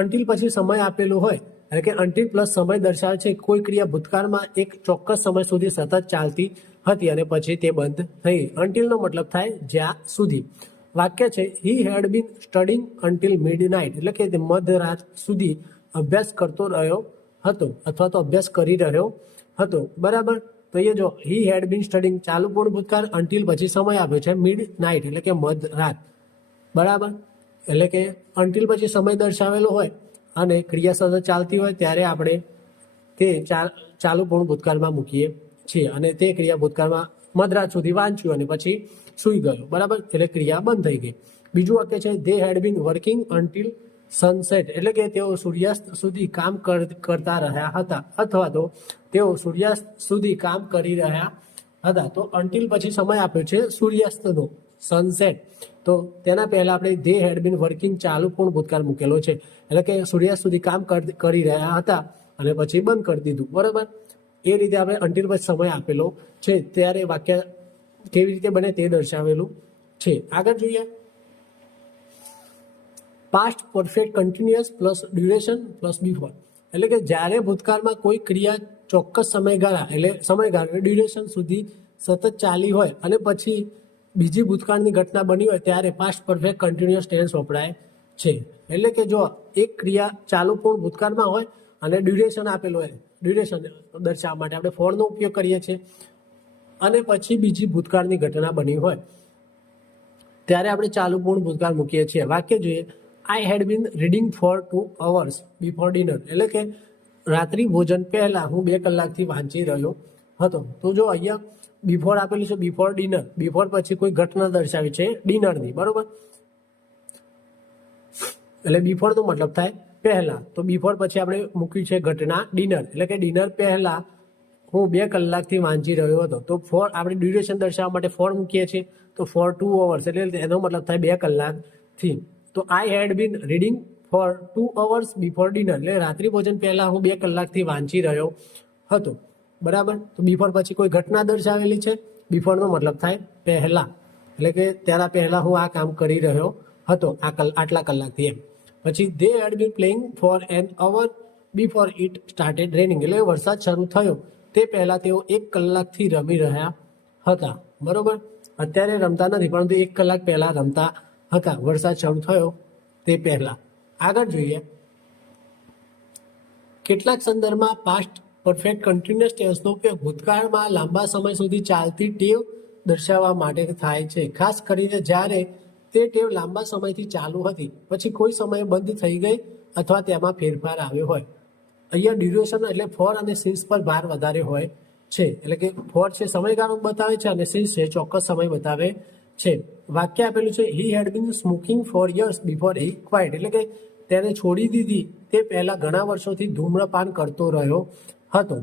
અન્ટિલ પછી સમય આપેલો હોય, એટલે કે અન્ટિલ પ્લસ સમય દર્શાવે છે કોઈ ક્રિયા ભૂતકાળમાં એક ચોક્કસ સમય સુધી સતત ચાલતી હતી અને પછી તે બંધ થઈ. અન્ટિલનો મતલબ થાય જ્યાં સુધી. વાક્ય છે he had been studying until midnight. એટલે કે તે મધરાત સુધી અભ્યાસ કરતો રહ્યો હતો અથવા તો અભ્યાસ કરી રહ્યો હતો. બરાબર. તો એ જો હી હેડ બીન સ્ટડિંગ ચાલુ પૂર્ણ ભૂતકાળ, અન્ટિલ પછી સમય આપ્યો છે મિડનાઇટ એટલે કે મધરાત. બરાબર. એટલે કે અન્ટિલ પછી સમય દર્શાવેલો હોય અને ક્રિયા સતત ચાલતી હોય ત્યારે આપણે તે ચાલુ પૂર્ણ ભૂતકાળમાં મૂકીએ છીએ અને તે ક્રિયા ભૂતકાળમાં મધરાત સુધી વાંચ્યું અને પછી સૂઈ ગયો. બરાબર. એટલે ક્રિયા બંધ થઈ ગઈ. બીજું વાક્ય છે they had been working until sunset. એટલે કે તેઓ સૂર્યાસ્ત સુધી કામ કરતા રહ્યા હતા અથવા તો તેઓ સૂર્યાસ્ત સુધી કામ કરી રહ્યા હતા. તો અન્ટિલ પછી સમય આપ્યો છે સૂર્યાસ્તનો, સનસેટ. તો તેના પહેલા આપણે ધે હેડ બીન વર્કિંગ ચાલુ પૂર્ણ ભૂતકાળ મૂકેલો છે, એટલે કે સૂર્યાસ્ત સુધી કામ કરી રહ્યા હતા અને પછી બંધ કરી દીધું. બરાબર. એ રીતે આપણે અન્ટિલ પછી સમય આપેલો છે ત્યારે વાક્ય કેવી રીતે બને તે દર્શાવેલું છે. આગળ જોઈએ. Past perfect continuous plus duration plus before. એટલે કે જ્યારે ભૂતકાળમાં કોઈ ક્રિયા ચોક્કસ સમયગાળા ડ્યુરેશન સુધી સતત ચાલી હોય અને પછી બીજી ભૂતકાળની ઘટના બની હોય ત્યારે પાસ્ટ પરફેક્ટ કન્ટિન્યુઅસ ટેન્સ વપરાય છે. એટલે કે જો એક ક્રિયા ચાલુ પૂર્ણ ભૂતકાળમાં હોય અને ડ્યુરેશન આપેલું હોય ડ્યુરેશન દર્શાવવા માટે આપણે ફોરનો ઉપયોગ કરીએ છીએ. અને પછી બીજી ભૂતકાળની ઘટના બની હોય ત્યારે આપણે ચાલુ પૂર્ણ ભૂતકાળ મૂકીએ છીએ. વાક્ય જોઈએ, I had been reading for 2 hours before dinner, એટલે કે રાત્રિ ભોજન પહેલા હું 2 કલાકથી વાંચી રહ્યો હતો. તો જો અહીંયા બિફોર આપેલું છે, બિફોર ડિનર, બિફોર પછી કોઈ ઘટના દર્શાવી છે ડિનરની, બરોબર. એટલે બિફોરનો મતલબ થાય પહેલા, તો બિફોર પછી આપણે મૂક્યું છે ઘટના ડિનર, એટલે કે ડિનર પહેલા હું 2 કલાકથી વાંચી રહ્યો હતો. તો ફોર આપણે ડ્યુરેશન દર્શાવવા માટે ફોર મૂકીએ છીએ, તો ફોર 2 hours, એટલે એનો મતલબ થાય 2 કલાકથી. તો I had been reading for 2 hours before dinner, એટલે રાત્રિ ભોજન પહેલા હું 2 કલાકથી વાંચી રહ્યો હતો, બરાબર. તો બિફોર પછી કોઈ ઘટના દર્શાવેલી છે, બિફોરનો મતલબ થાય પહેલા, એટલે કે ત્યારે પહેલા હું આ કામ કરી રહ્યો હતો આટલા કલાકથી એમ. પછી they had been playing for an hour before it started raining, એટલે વરસાદ શરૂ થયો તે પહેલા તેઓ 1 કલાકથી રમી રહ્યા હતા, બરોબર. અત્યારે રમતા નથી, પરંતુ 1 કલાક પહેલા રમતા હતા, વરસાદ શરૂ થયો તે પહેલા. આગળ જોઈએ, કેટલાક સંદર્ભમાં પાસ્ટ પરફેક્ટ કન્ટિન્યુઅસ ટેન્સનો ઉપયોગ ભૂતકાળમાં લાંબા સમય સુધી ચાલતી ટેવ દર્શાવવા માટે થાય છે, ખાસ કરીને જ્યારે તે ટેવ લાંબા સમયથી ચાલુ હતી પછી કોઈ સમયે બંધ થઈ ગઈ અથવા તેમાં ફેરફાર આવ્યો હોય. અહીંયા ડ્યુરેશન એટલે ફોર અને સિન્સ પર ભાર વધારે હોય છે, એટલે કે ફોર છે સમયગાળો બતાવે છે અને સિન્સ છે ચોક્કસ સમય બતાવે છે. વાક્ય આપેલું છે, he had been smoking for years before he quit, એટલે કે તેને છોડી દીધી તે પહેલા ઘણા વર્ષોથી ધૂમ્રપાન કરતો રહ્યો હતો,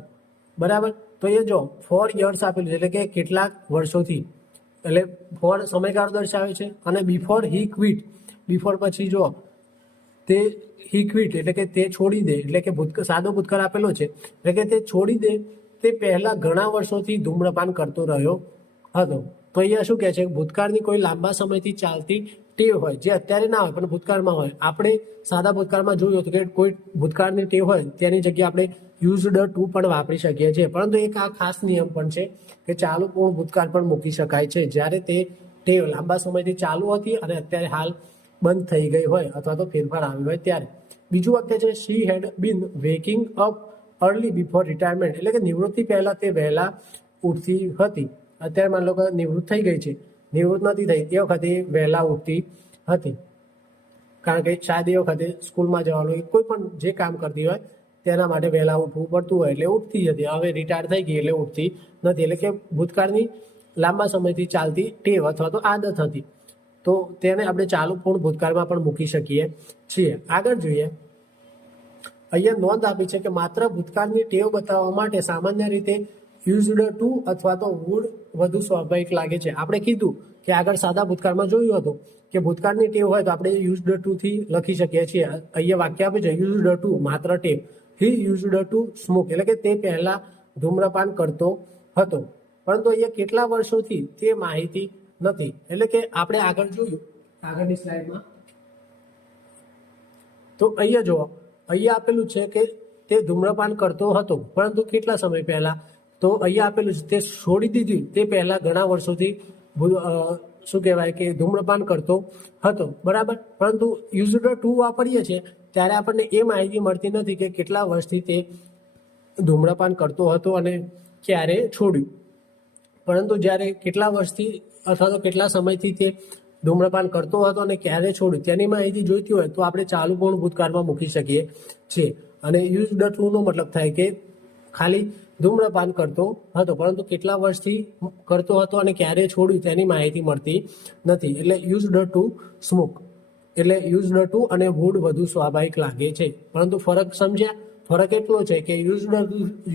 બરાબર. તો એ જો 4 years આપેલું છે, એટલે કે કેટલાક વર્ષોથી, એટલે ફોર સમયગાળો દર્શાવે છે. અને બિફોર હી ક્વિટ, બિફોર પછી જો તે હી ક્વિટ એટલે કે તે છોડી દે, એટલે કે સાદો ભૂતકાળ આપેલો છે, એટલે કે તે છોડી દે તે પહેલા ઘણા વર્ષોથી ધૂમ્રપાન કરતો રહ્યો હતો. તો અહીંયા શું કહે છે, ભૂતકાળની કોઈ લાંબા સમયથી ચાલતી ટેવ હોય જે અત્યારે ના હોય પણ ભૂતકાળમાં હોય. આપણે સાદા ભૂતકાળમાં જોયું હતું કે કોઈ ભૂતકાળની ટેવ હોય તેની જગ્યાએ આપણે યુઝડ ટુ પણ વાપરી શકીએ છીએ, પરંતુ એક આ ખાસ નિયમ પણ છે કે ચાલુ પૂર્ણ ભૂતકાળ પણ મૂકી શકાય છે જ્યારે તે ટેવ લાંબા સમયથી ચાલુ હતી અને અત્યારે હાલ બંધ થઈ ગઈ હોય અથવા તો ફેરફાર આવ્યો હોય ત્યારે. બીજું વાક્ય છે, she had bin વેકિંગ up early before retirement, એટલે કે નિવૃત્તિ પહેલા તે વહેલા ઉઠતી હતી. અત્યારે માની લો કે નિવૃત્ત થઈ ગઈ છે, નિવૃત્ત નથી થઈ તે વખતે વહેલા ઉઠતી હતી, કારણ કે શાયદ એ વખતે સ્કૂલમાં જવાનું કોઈ પણ જે કામ કરતી હોય તેના માટે વહેલા ઉઠવું પડતું હોય એટલે ઉઠતી હતી. હવે રિટાયર થઈ ગઈ એટલે ઉઠતી નથી, એટલે કે ભૂતકાળની લાંબા સમયથી ચાલતી ટેવ અથવા તો આદત હતી, તો તેને આપણે ચાલુ પૂર્ણ ભૂતકાળમાં પણ મૂકી શકીએ છીએ. આગળ જોઈએ, અહીંયા નોંધ આપી છે કે માત્ર ભૂતકાળની ટેવ બતાવવા માટે સામાન્ય રીતે યુઝડ ટુ અથવા તો વુડ વધુ સ્વાભાવિક લાગે છે. આપણે કીધું કે આગળ સાદા ભૂતકાળમાં જોયું હતું કે ભૂતકાળની ટેવ હોય તો આપણે યુઝડ ટુ થી લખી શકીએ છીએ. અહીંયા વાક્ય આપે છે, યુઝડ ટુ માત્ર ટેવ, હી યુઝડ ટુ સ્મોક, એટલે કે તે પહેલા ધૂમ્રપાન કરતો હતો, પરંતુ અહીંયા કેટલા વર્ષોથી તે માહિતી નથી. એટલે કે આપણે આગળ જોયું આગળની સ્લાઇડમાં, તો અહીંયા જુઓ, અહીંયા આપેલું છે કે તે ધૂમ્રપાન કરતો હતો પરંતુ કેટલા સમય પહેલા, તો અહીંયા આપેલું છે તે છોડી દીધું તે પહેલા ઘણા વર્ષોથી શું કહેવાય કે ધૂમ્રપાન કરતો હતો, બરાબર. પરંતુ યુઝડ ટુ વાપરીએ છીએ ત્યારે આપણને એ માહિતી મળતી નથી કે કેટલા વર્ષથી તે ધૂમ્રપાન કરતો હતો અને ક્યારે છોડ્યું. પરંતુ જ્યારે કેટલા વર્ષથી અથવા તો કેટલા સમયથી તે ધૂમ્રપાન કરતો હતો અને ક્યારે છોડ્યું તેની માહિતી જોઈતી હોય તો આપણે ચાલુ પૂર્ણ ભૂતકાળમાં મૂકી શકીએ છીએ. અને યુઝડ ટુનો મતલબ થાય કે ખાલી ધૂમ્રપાન કરતો હતો પરંતુ કેટલા વર્ષથી કરતો હતો અને ક્યારે છોડ્યું તેની માહિતી મળતી નથી, એટલે યુઝડ ટુ સ્મોક, એટલે યુઝડ ટુ અને વુડ વધુ સ્વાભાવિક લાગે છે. પરંતુ ફરક સમજ્યા, ફરક એટલો છે કે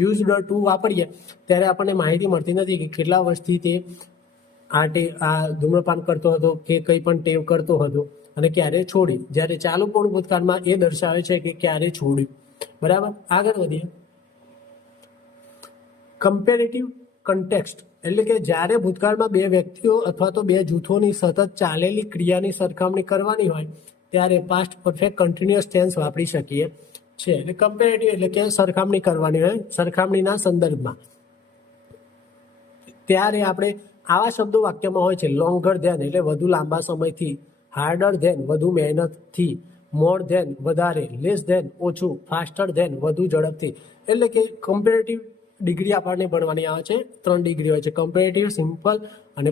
યુઝડ ટુ વાપરીએ ત્યારે આપણને માહિતી મળતી નથી કે કેટલા વર્ષથી તે આ ધૂમ્રપાન કરતો હતો કે કંઈ પણ ટેવ કરતો હતો અને ક્યારે છોડી. જ્યારે ચાલુ પૂર્ણ ભૂતકાળમાં એ દર્શાવે છે કે ક્યારે છોડ્યું, બરાબર. આગળ વધીએ, કમ્પેરેટિવ કન્ટેક્સ્ટ, એટલે કે જ્યારે ભૂતકાળમાં બે વ્યક્તિઓ અથવા તો બે જૂથોની સતત ચાલેલી ક્રિયાની સરખામણી કરવાની હોય ત્યારે પાસ્ટ પરફેક્ટ કન્ટિન્યુઅસ ટેન્સ વાપરી શકીએ છીએ. એટલે કમ્પેરેટિવ એટલે કે સરખામણી કરવાની હોય, સરખામણીના સંદર્ભમાં, ત્યારે આપણે આવા શબ્દો વાક્યમાં હોય છે. લોંગર ધેન એટલે વધુ લાંબા સમયથી, હાર્ડર ધેન વધુ મહેનતથી, મોર ધેન વધારે, લેસ ધેન ઓછું, ફાસ્ટર ધેન વધુ ઝડપથી. એટલે કે કમ્પેરેટિવ ડિગ્રી આપણને ભણવાની આવે છે. 3 ડિગ્રી હોય છે, કમ્પેરેટિવ, સિમ્પલ અને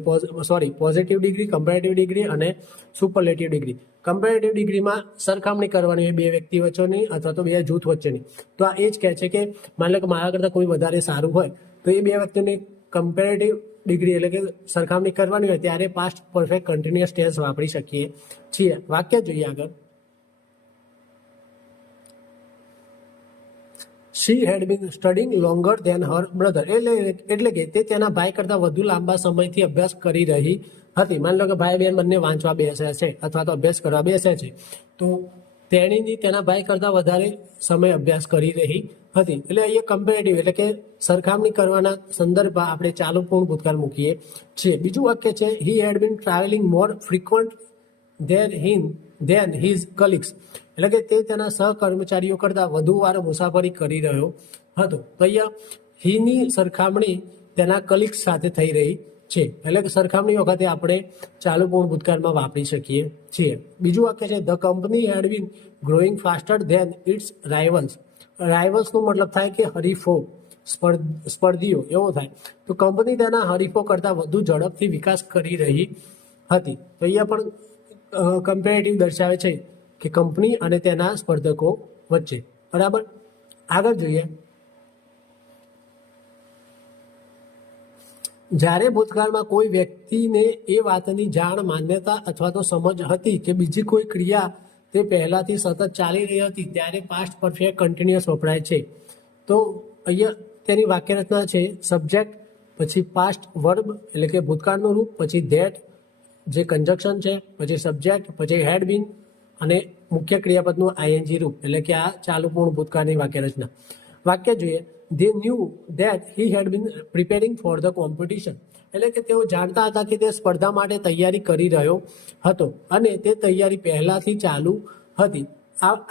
પોઝિટિવ ડિગ્રી, કમ્પેરેટિવ ડિગ્રી અને સુપરલેટિવ ડિગ્રી. કમ્પેરેટિવ ડિગ્રીમાં સરખામણી કરવાની હોય બે વ્યક્તિ વચ્ચેની અથવા તો બે જૂથ વચ્ચેની. તો આ એ જ કહે છે કે માની લો કે મારા કરતાં કોઈ વધારે સારું હોય તો એ બે વ્યક્તિની કમ્પેરેટિવ ડિગ્રી એટલે કે સરખામણી કરવાની હોય ત્યારે પાસ્ટ પરફેક્ટ કન્ટિન્યુઅસ ટેન્સ વાપરી શકીએ છીએ. વાક્ય જોઈએ આગળ. She had been studying longer than her brother. એટલે કે તે તેના ભાઈ કરતાં વધુ લાંબા સમયથી અભ્યાસ કરી રહી હતી. માની લો કે ભાઈ બહેન બંને વાંચવા બેસે છે અથવા તો અભ્યાસ કરવા બેસે છે, તો તેણીની તેના ભાઈ કરતાં વધારે સમય અભ્યાસ કરી રહી હતી. એટલે અહીંયા કમ્પેરેટિવ એટલે કે સરખામણી કરવાના સંદર્ભમાં આપણે ચાલુ પૂર્ણ ભૂતકાળ મૂકીએ છીએ. બીજું વાક્ય છે he had bin travelling more frequent than his colleagues. એટલે કે તે તેના સહકર્મચારીઓ કરતાં વધુ વાર મુસાફરી કરી રહ્યો હતો. તો અહીંયા હીની સરખામણી તેના કલિગ્સ સાથે થઈ રહી છે. એટલે કે સરખામણી વખતે આપણે ચાલુ પૂર્ણ ભૂતકાળમાં વાપરી શકીએ છીએ. બીજું વાક્ય છે the company had been growing faster than its rivals. રાઇવલ્સનો મતલબ થાય કે હરીફો, સ્પર્ધીઓ એવો થાય. તો કંપની તેના હરીફો કરતાં વધુ ઝડપથી વિકાસ કરી રહી હતી. તો અહીંયા પણ કમ્પેરેટિવ દર્શાવે છે કે કંપની અને તેના સ્પર્ધકો વચ્ચે. બરાબર, આગળ જોઈએ. જ્યારે ભૂતકાળમાં કોઈ વ્યક્તિને એ વાતની જાણ, માન્યતા અથવા તો સમજ હતી કે બીજી કોઈ ક્રિયા તે પહેલાથી સતત ચાલી રહી હતી ત્યારે પાસ્ટ પરફેક્ટ કન્ટિન્યુઅસ વપરાય છે. તો અહીંયા તેની વાક્યરચના છે સબ્જેક્ટ, પછી પાસ્ટ વર્બ એટલે કે ભૂતકાળનું રૂપ, પછી ધેટ જે કંજક્શન છે, પછી સબ્જેક્ટ, પછી હેડ બીન અને મુખ્ય ક્રિયાપદનું આઈએનજી રૂપ એટલે કે આ ચાલુ પૂર્ણ ભૂતકાળની વાક્યરચના. વાક્ય જોઈએ. They knew that he had been preparing for the competition. એટલે કે તેઓ જાણતા હતા કે તે સ્પર્ધા માટે તૈયારી કરી રહ્યો હતો અને તે તૈયારી પહેલાથી ચાલુ હતી.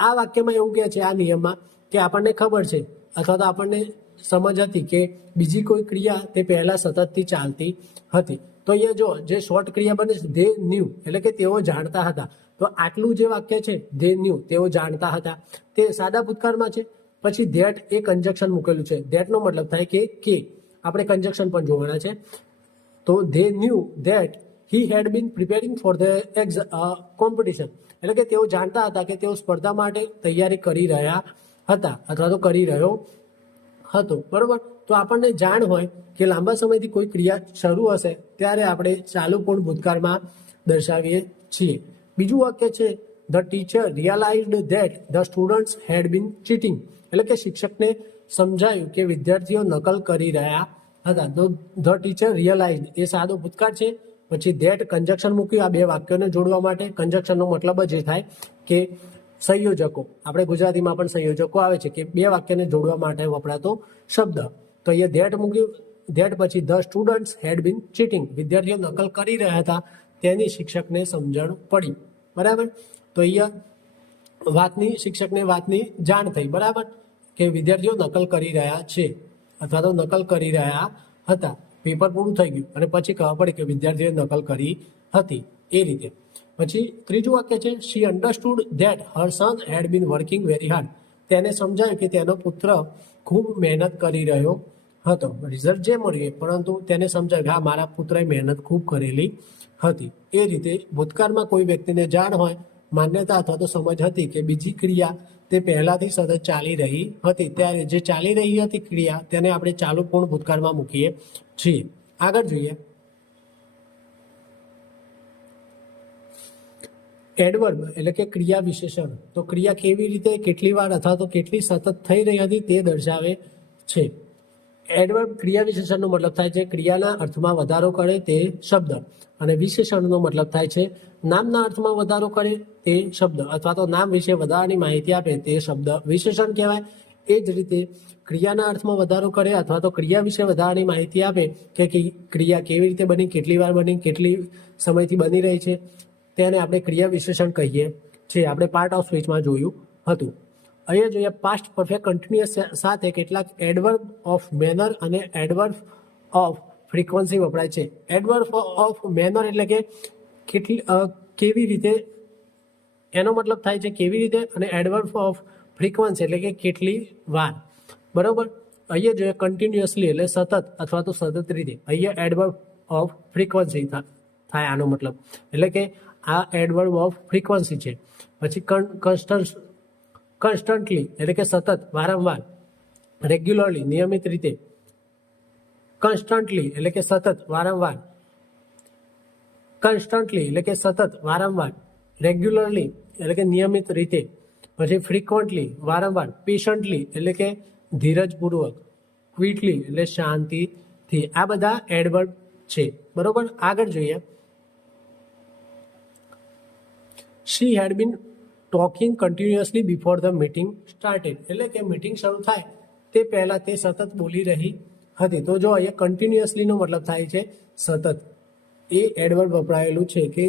આ વાક્યમાં એવું કહે છે આ નિયમમાં કે આપણને ખબર છે અથવા તો આપણને સમજ હતી કે બીજી કોઈ ક્રિયા તે પહેલા સતતથી ચાલતી હતી. તો અહીંયા જો જે શોર્ટ ક્રિયા બને છે they knew એટલે કે તેઓ જાણતા હતા. તો આટલું જે વાક્ય છે they knew તેઓ જાણતા હતા તે સાદા ભૂતકાળમાં છે. પછી ધેટ એ કંજક્શન મૂકેલું છે. ધેટનો મતલબ થાય કે આપણે કંજક્શન પણ જોવાના છે. તો they knew that he had been preparing for the competition. એટલે કે તેઓ જાણતા હતા કે તેઓ સ્પર્ધા માટે તૈયારી કરી રહ્યા હતા અથવા તો કરી રહ્યો હતો. બરોબર, તો આપણને જાણ હોય કે લાંબા સમયથી કોઈ ક્રિયા શરૂ હશે ત્યારે આપણે ચાલુ પૂર્ણ ભૂતકાળમાં દર્શાવીએ છીએ. બીજું વાક્ય છે the teacher realised that the students had been cheating. એટલે કે શિક્ષકને સમજાયું કે વિદ્યાર્થીઓ નકલ કરી રહ્યા હતા. તો ધ ટીચર રિયલાઇઝડ એ સાદો ભૂતકાળ છે. પછી ધેટ કંજક્શન મૂક્યું આ બે વાક્યોને જોડવા માટે. કંજક્શનનો મતલબ જ એ થાય કે સંયોજકો. આપણે ગુજરાતીમાં પણ સંયોજકો આવે છે કે બે વાક્યને જોડવા માટે વપરાતો શબ્દ. તો અહીંયા ધેટ મૂક્યું. ધેટ પછી the students had been cheating. વિદ્યાર્થીઓ નકલ કરી રહ્યા હતા તેની શિક્ષકને સમજણ પડી. બરાબર, તો અહીંયા શિક્ષકને વાતની જાણ થઈ. બરાબર, કે વિદ્યાર્થીઓ નકલ કરી રહ્યા છે અથવા તો નકલ કરી રહ્યા હતા. પેપર પૂરું થઈ ગયું અને પછી ખબર પડી કે વિદ્યાર્થીઓએ નકલ કરી હતી. એ રીતે પછી ત્રીજું વાક્ય છે she understood that her son had been working very hard. તેને સમજાયું કે તેનો પુત્ર ખૂબ મહેનત કરી રહ્યો હતો. રિઝલ્ટ જે મળ્યું પરંતુ તેને સમજાયું કે હા મારા પુત્રએ મહેનત ખૂબ કરેલી હતી. એ રીતે ભૂતકાળમાં કોઈ વ્યક્તિને જાણ હોય, માન્યતા અથવા તો સમજ હતી કે બીજી ક્રિયા તે પહેલાથી સતત ચાલી રહી હતી ત્યારે જે ચાલી રહી હતી ક્રિયા તેને આપણે ચાલુ પૂર્ણ ભૂતકાળમાં મૂકીએ છીએ. આગળ જોઈએ. એડવર્બ એટલે કે ક્રિયા વિશેષણ. તો ક્રિયા કેવી રીતે, કેટલી વાર અથવા તો કેટલી સતત થઈ રહી હતી તે દર્શાવે છે. એડવર્બ ક્રિયા વિશેષણનો મતલબ થાય છે ક્રિયાના અર્થમાં વધારો કરે તે શબ્દ, અને વિશેષણનો મતલબ થાય છે નામના અર્થમાં વધારો કરે તે શબ્દ અથવા તો નામ વિશે વધારાની માહિતી આપે તે શબ્દ વિશેષણ કહેવાય. એ જ રીતે ક્રિયાના અર્થમાં વધારો કરે અથવા તો ક્રિયા વિશે વધારાની માહિતી આપે કે ક્રિયા કેવી રીતે બની, કેટલી વાર બની, કેટલી સમયથી બની રહી છે તેને આપણે ક્રિયા વિશેષણ કહીએ છીએ. આપણે પાર્ટ ઓફ સ્પીચમાં જોયું હતું. અહીંયા જોઈએ પાસ્ટ પરફેક્ટ કન્ટિન્યુઅસ સાથે કેટલાક એડવર્બ ઓફ મેનર અને એડવર્બ ઓફ ફ્રીક્વન્સી વપરાય છે. એડવર્બ ઓફ મેનર એટલે કે કેવી રીતે એનો મતલબ થાય છે કેવી રીતે, અને એડવર્બ ઓફ ફ્રીક્વન્સી એટલે કે કેટલી વાર. બરોબર. અહીંયા જોઈએ કન્ટિન્યુઅસલી એટલે સતત અથવા તો સતત રીતે. અહીંયા એડવર્બ ઓફ ફ્રીક્વન્સી થાય આનો મતલબ, એટલે કે આ એડવર્બ ઓફ ફ્રીક્વન્સી છે. પછી કન્સ્ટન્ટલી એટલે કે સતત વારંવાર. રેગ્યુલરલી નિયમિત રીતે. કન્સ્ટન્ટલી એટલે કે સતત વારંવાર. કન્સ્ટન્ટલી એટલે કે સતત વારંવાર. રેગ્યુલરલી એટલે કે નિયમિત રીતે. પછી ફ્રીક્વન્ટલી વારંવાર. પેશન્ટલી એટલે કે ધીરજપૂર્વક. ક્વિકલી એટલે શાંતિથી. આ બધા એડવર્બ છે. બરોબર. આગળ જોઈએ. She had been talking continuously before the meeting started, એટલે કે મીટિંગ શરૂ થાય તે પહેલા તે સતત બોલી રહી હતી. તો જો અહીંયા કન્ટિન્યુઅસલીનો મતલબ થાય છે સતત. એ એડવર્બ વપરાયેલું છે કે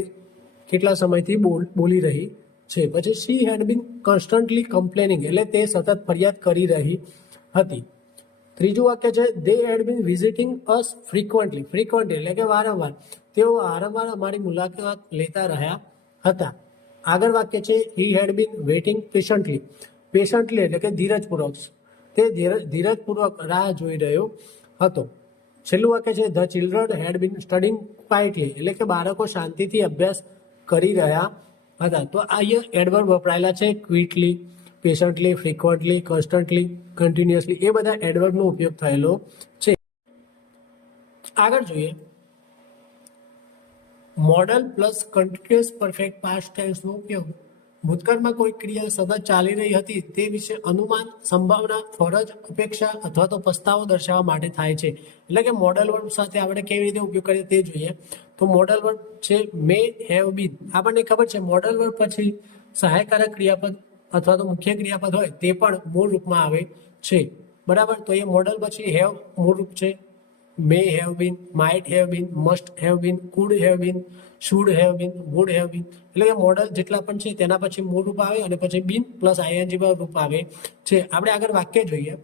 કેટલા સમયથી બોલી રહી છે. પછી શી હેડ બીન કોન્સ્ટન્ટલી કમ્પ્લેનિંગ, એટલે તે સતત ફરિયાદ કરી રહી હતી. ત્રીજું વાક્ય છે they had bin visiting us frequently. Frequently એટલે કે વારંવાર. તેઓ વારંવાર અમારી મુલાકાત લેતા રહ્યા હતા. આગળ વાક્ય છે હી હેડ બીન વેઇટિંગ પેશન્ટલી. પેશન્ટલી એટલે કે ધીરજપૂર્વક. તે ધીરજપૂર્વક રાહ જોઈ રહ્યો હતો. છેલ્લું વાક્ય છે the children had been studying quietly, એટલે કે બાળકો શાંતિથી અભ્યાસ કરી રહ્યા હતા. તો અહીંયા એડવર્બ વપરાયેલા છે quickly, patiently, frequently, constantly, continuously. એ બધા એડવર્બનો ઉપયોગ થયેલો છે. આગળ જોઈએ modal plus continuous perfect past ટેન્સનો ઉપયોગ. ભૂતકાળમાં કોઈ ક્રિયા સતત ચાલી રહી હતી તે વિશે અનુમાન, સંભાવના, ફરજ, અપેક્ષા અથવા તો પસ્તાવો દર્શાવવા માટે થાય છે. એટલે કે મોડલ વર્બ સાથે આપણે કેવી રીતે ઉપયોગ કરીએ તે જોઈએ. તો મોડલ વર્બ છે મે હેવ બીન. આપણને ખબર છે મોડલ વર્બ પછી સહાયકારક ક્રિયાપદ અથવા તો મુખ્ય ક્રિયાપદ હોય તે પણ મૂળ રૂપમાં આવે છે. બરાબર. તો એ મોડલ પછી હેવ મૂળ રૂપ છે. મે have been, might have bin, must have been, food have bin, should have been, wood have બીન. એટલે કે મોડલ જેટલા પણ છે તેના પછી મૂળ રૂપ આવે અને પછી બીન પ્લસ આઈએનજી રૂપ આવે છે. આપણે આગળ વાક્ય જોઈએ.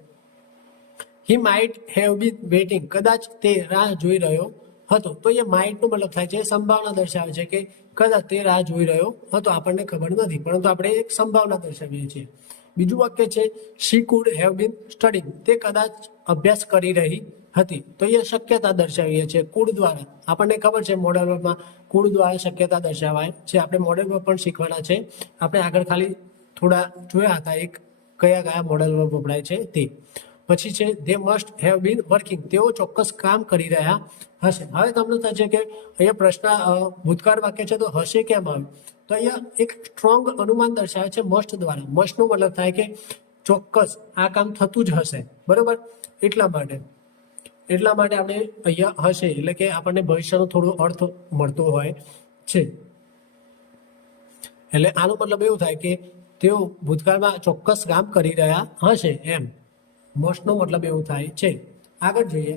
He might have been waiting, કદાચ તે રાહ જોઈ રહ્યો હતો. તો એ માઇટનો મતલબ થાય છે સંભાવના દર્શાવે છે કે કદાચ તે રાહ જોઈ રહ્યો હતો. આપણને ખબર નથી પરંતુ આપણે એક સંભાવના દર્શાવીએ છીએ. બીજું વાક્ય છે she could have been studying, તે કદાચ અભ્યાસ કરી રહી હતી. તો એ શક્યતા દર્શાવીએ છીએ કુડ દ્વારા. આપણને ખબર છે મોડલ વર્બમાં કુડ દ્વારા શક્યતા દર્શાવાય છે. આપણે મોડલ વર્બ પણ શીખવાના છે. આપણે આગળ ખાલી થોડા જોયા હતા એક કયા કયા મોડલ વર્બ વપરાય છે તે. પછી છે they must have been working, તેઓ ચોક્કસ કામ કરી રહ્યા હશે. હવે તમને થશે કે અહીંયા પ્રશ્ન ભૂતકાળ વાક્ય છે તો હશે કેમ આવે? તો અહીંયા એક સ્ટ્રોંગ અનુમાન દર્શાવે છે મસ્ટ દ્વારા. મસ્ટનો મતલબ થાય કે ચોક્કસ આ કામ થતું જ હશે. બરોબર. એટલા માટે આપણે અહીંયા હશે એટલે કે આપણને ભવિષ્યનો થોડો અર્થ મળતો હોય છે. એટલે આનો મતલબ એવું થાય કે તેઓ ભૂતકાળમાં ચોક્કસ કામ કરી રહ્યા હશે એમ. મસ્ટનો મતલબ એવું થાય છે. આગળ જોઈએ.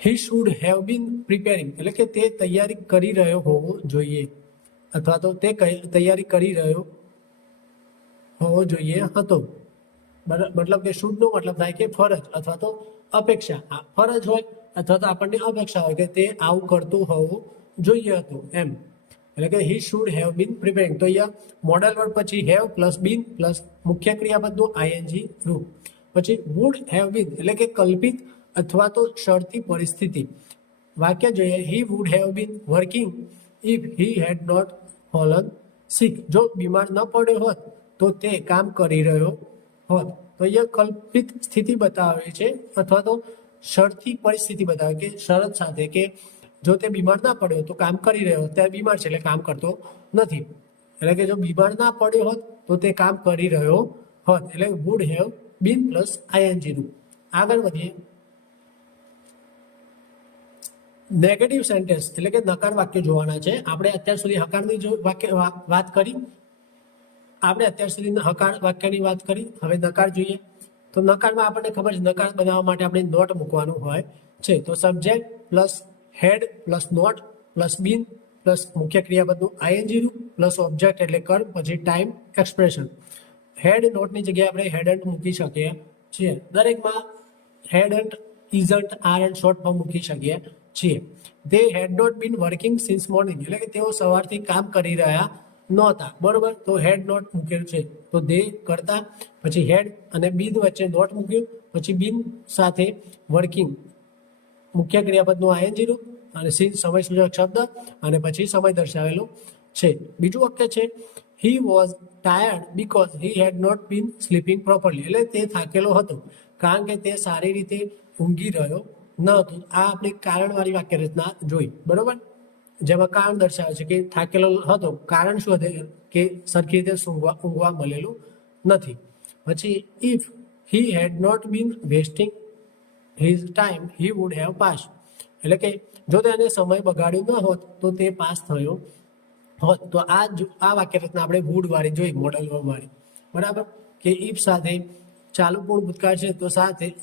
He should have been preparing, એટલે કે તે તૈયારી કરી રહ્યો હોવો જોઈએ અથવા તો તે તૈયારી કરી રહ્યો હોવો જોઈએ હતો. મતલબ કે શુડનો મતલબ થાય કે ફરજ અથવા તો અપેક્ષા. ફરજ હોય અથવા તો આપણને અપેક્ષા હોય કે તે આવું કરતું હોવું જોઈએ હતું એમ. એટલે કે he should have been preparing. તો અહીંયા મોડલ વર્બ પછી હેવ પ્લસ બીન પ્લસ મુખ્ય ક્રિયાપદનું આઈએનજી રૂપ. પછી વુડ હેવ બીન એટલે કે કલ્પિત અથવા તો શરતી પરિસ્થિતિ. વાક્ય જોઈએ he would have been working if he had not fallen sick. જો બીમાર ન પડ્યો હોત તો તે કામ કરી રહ્યો હોત. તો અહીંયા કલ્પિત સ્થિતિ બતાવે છે અથવા તો શરતી પરિસ્થિતિ બતાવે કે શરત સાથે કે જો તે બીમાર ના પડ્યો તો કામ કરી રહ્યો, ત્યારે બીમાર છે એટલે કામ કરતો નથી. એટલે કે જો બીમાર ના પડ્યો હોત તો તે કામ કરી રહ્યો હોત. એટલે wood have bin plus ING રૂપ. આગળ વધીએ. નેગેટિવ સેન્ટેન્સ એટલે કે નકાર વાક્ય જોવાના છે. આપણે અત્યાર સુધી હકારની વાત કરી. આપણે અત્યાર સુધી હકાર વાક્યની વાત કરી. હવે નકાર જોઈએ. તો નકારમાં આપણને ખબર છે નકાર બનાવવા માટે આપણે નોટ મૂકવાનું હોય છે. તો subject plus had plus not plus been plus મુખ્ય ક્રિયાપદનું આઈએનજી રૂપ પ્લસ ઓબ્જેક્ટ એટલે કર્મ પછી ટાઈમ એક્સપ્રેશન. હેડ નોટની જગ્યાએ આપણે હેડન્ટ મૂકી શકીએ છીએ. દરેકમાં hadn't, isn't, aren't short form મૂકી શકીએ છીએ. They had not been working since morning એટલે કે તેઓ સવારથી કામ કરી રહ્યા નહોતા, બરોબર. તો હેડ નોટ મૂકેલું છે, તો દે કરતા, પછી હેડ અને બીન વચ્ચે નોટ મૂક્યું, પછી બીન સાથે વર્કિંગ મુખ્ય ક્રિયાપદનું આઈએનજી રૂપ અને સીન સમય સૂચક શબ્દ અને પછી સમય દર્શાવેલો છે. બીજું વાક્ય છે he was tired because he had not been sleeping properly, એટલે તે થાકેલો હતો કારણ કે તે સારી રીતે ઊંઘી રહ્યો ન હતો. આ આપણે કારણવાળી વાક્ય રચના જોઈ, બરોબર, જેમાં કારણ દર્શાવે છે કે થાકેલો હતો, કારણ શું હતું કે સરખી રીતે ઊંઘવા મળેલું નથી. પછી if he had not been wasting his time he would have pass, એટલે કે જો તેને સમય બગાડ્યો ન હોત તો તે પાસ થયો હોત. તો આ વાક્ય રચના આપણે વુડ વાળી જોઈ, મોડલ વાળી, બરાબર, કે ઇફ સાથે ચાલુ પૂર્ણ ભૂતકાળ છે તો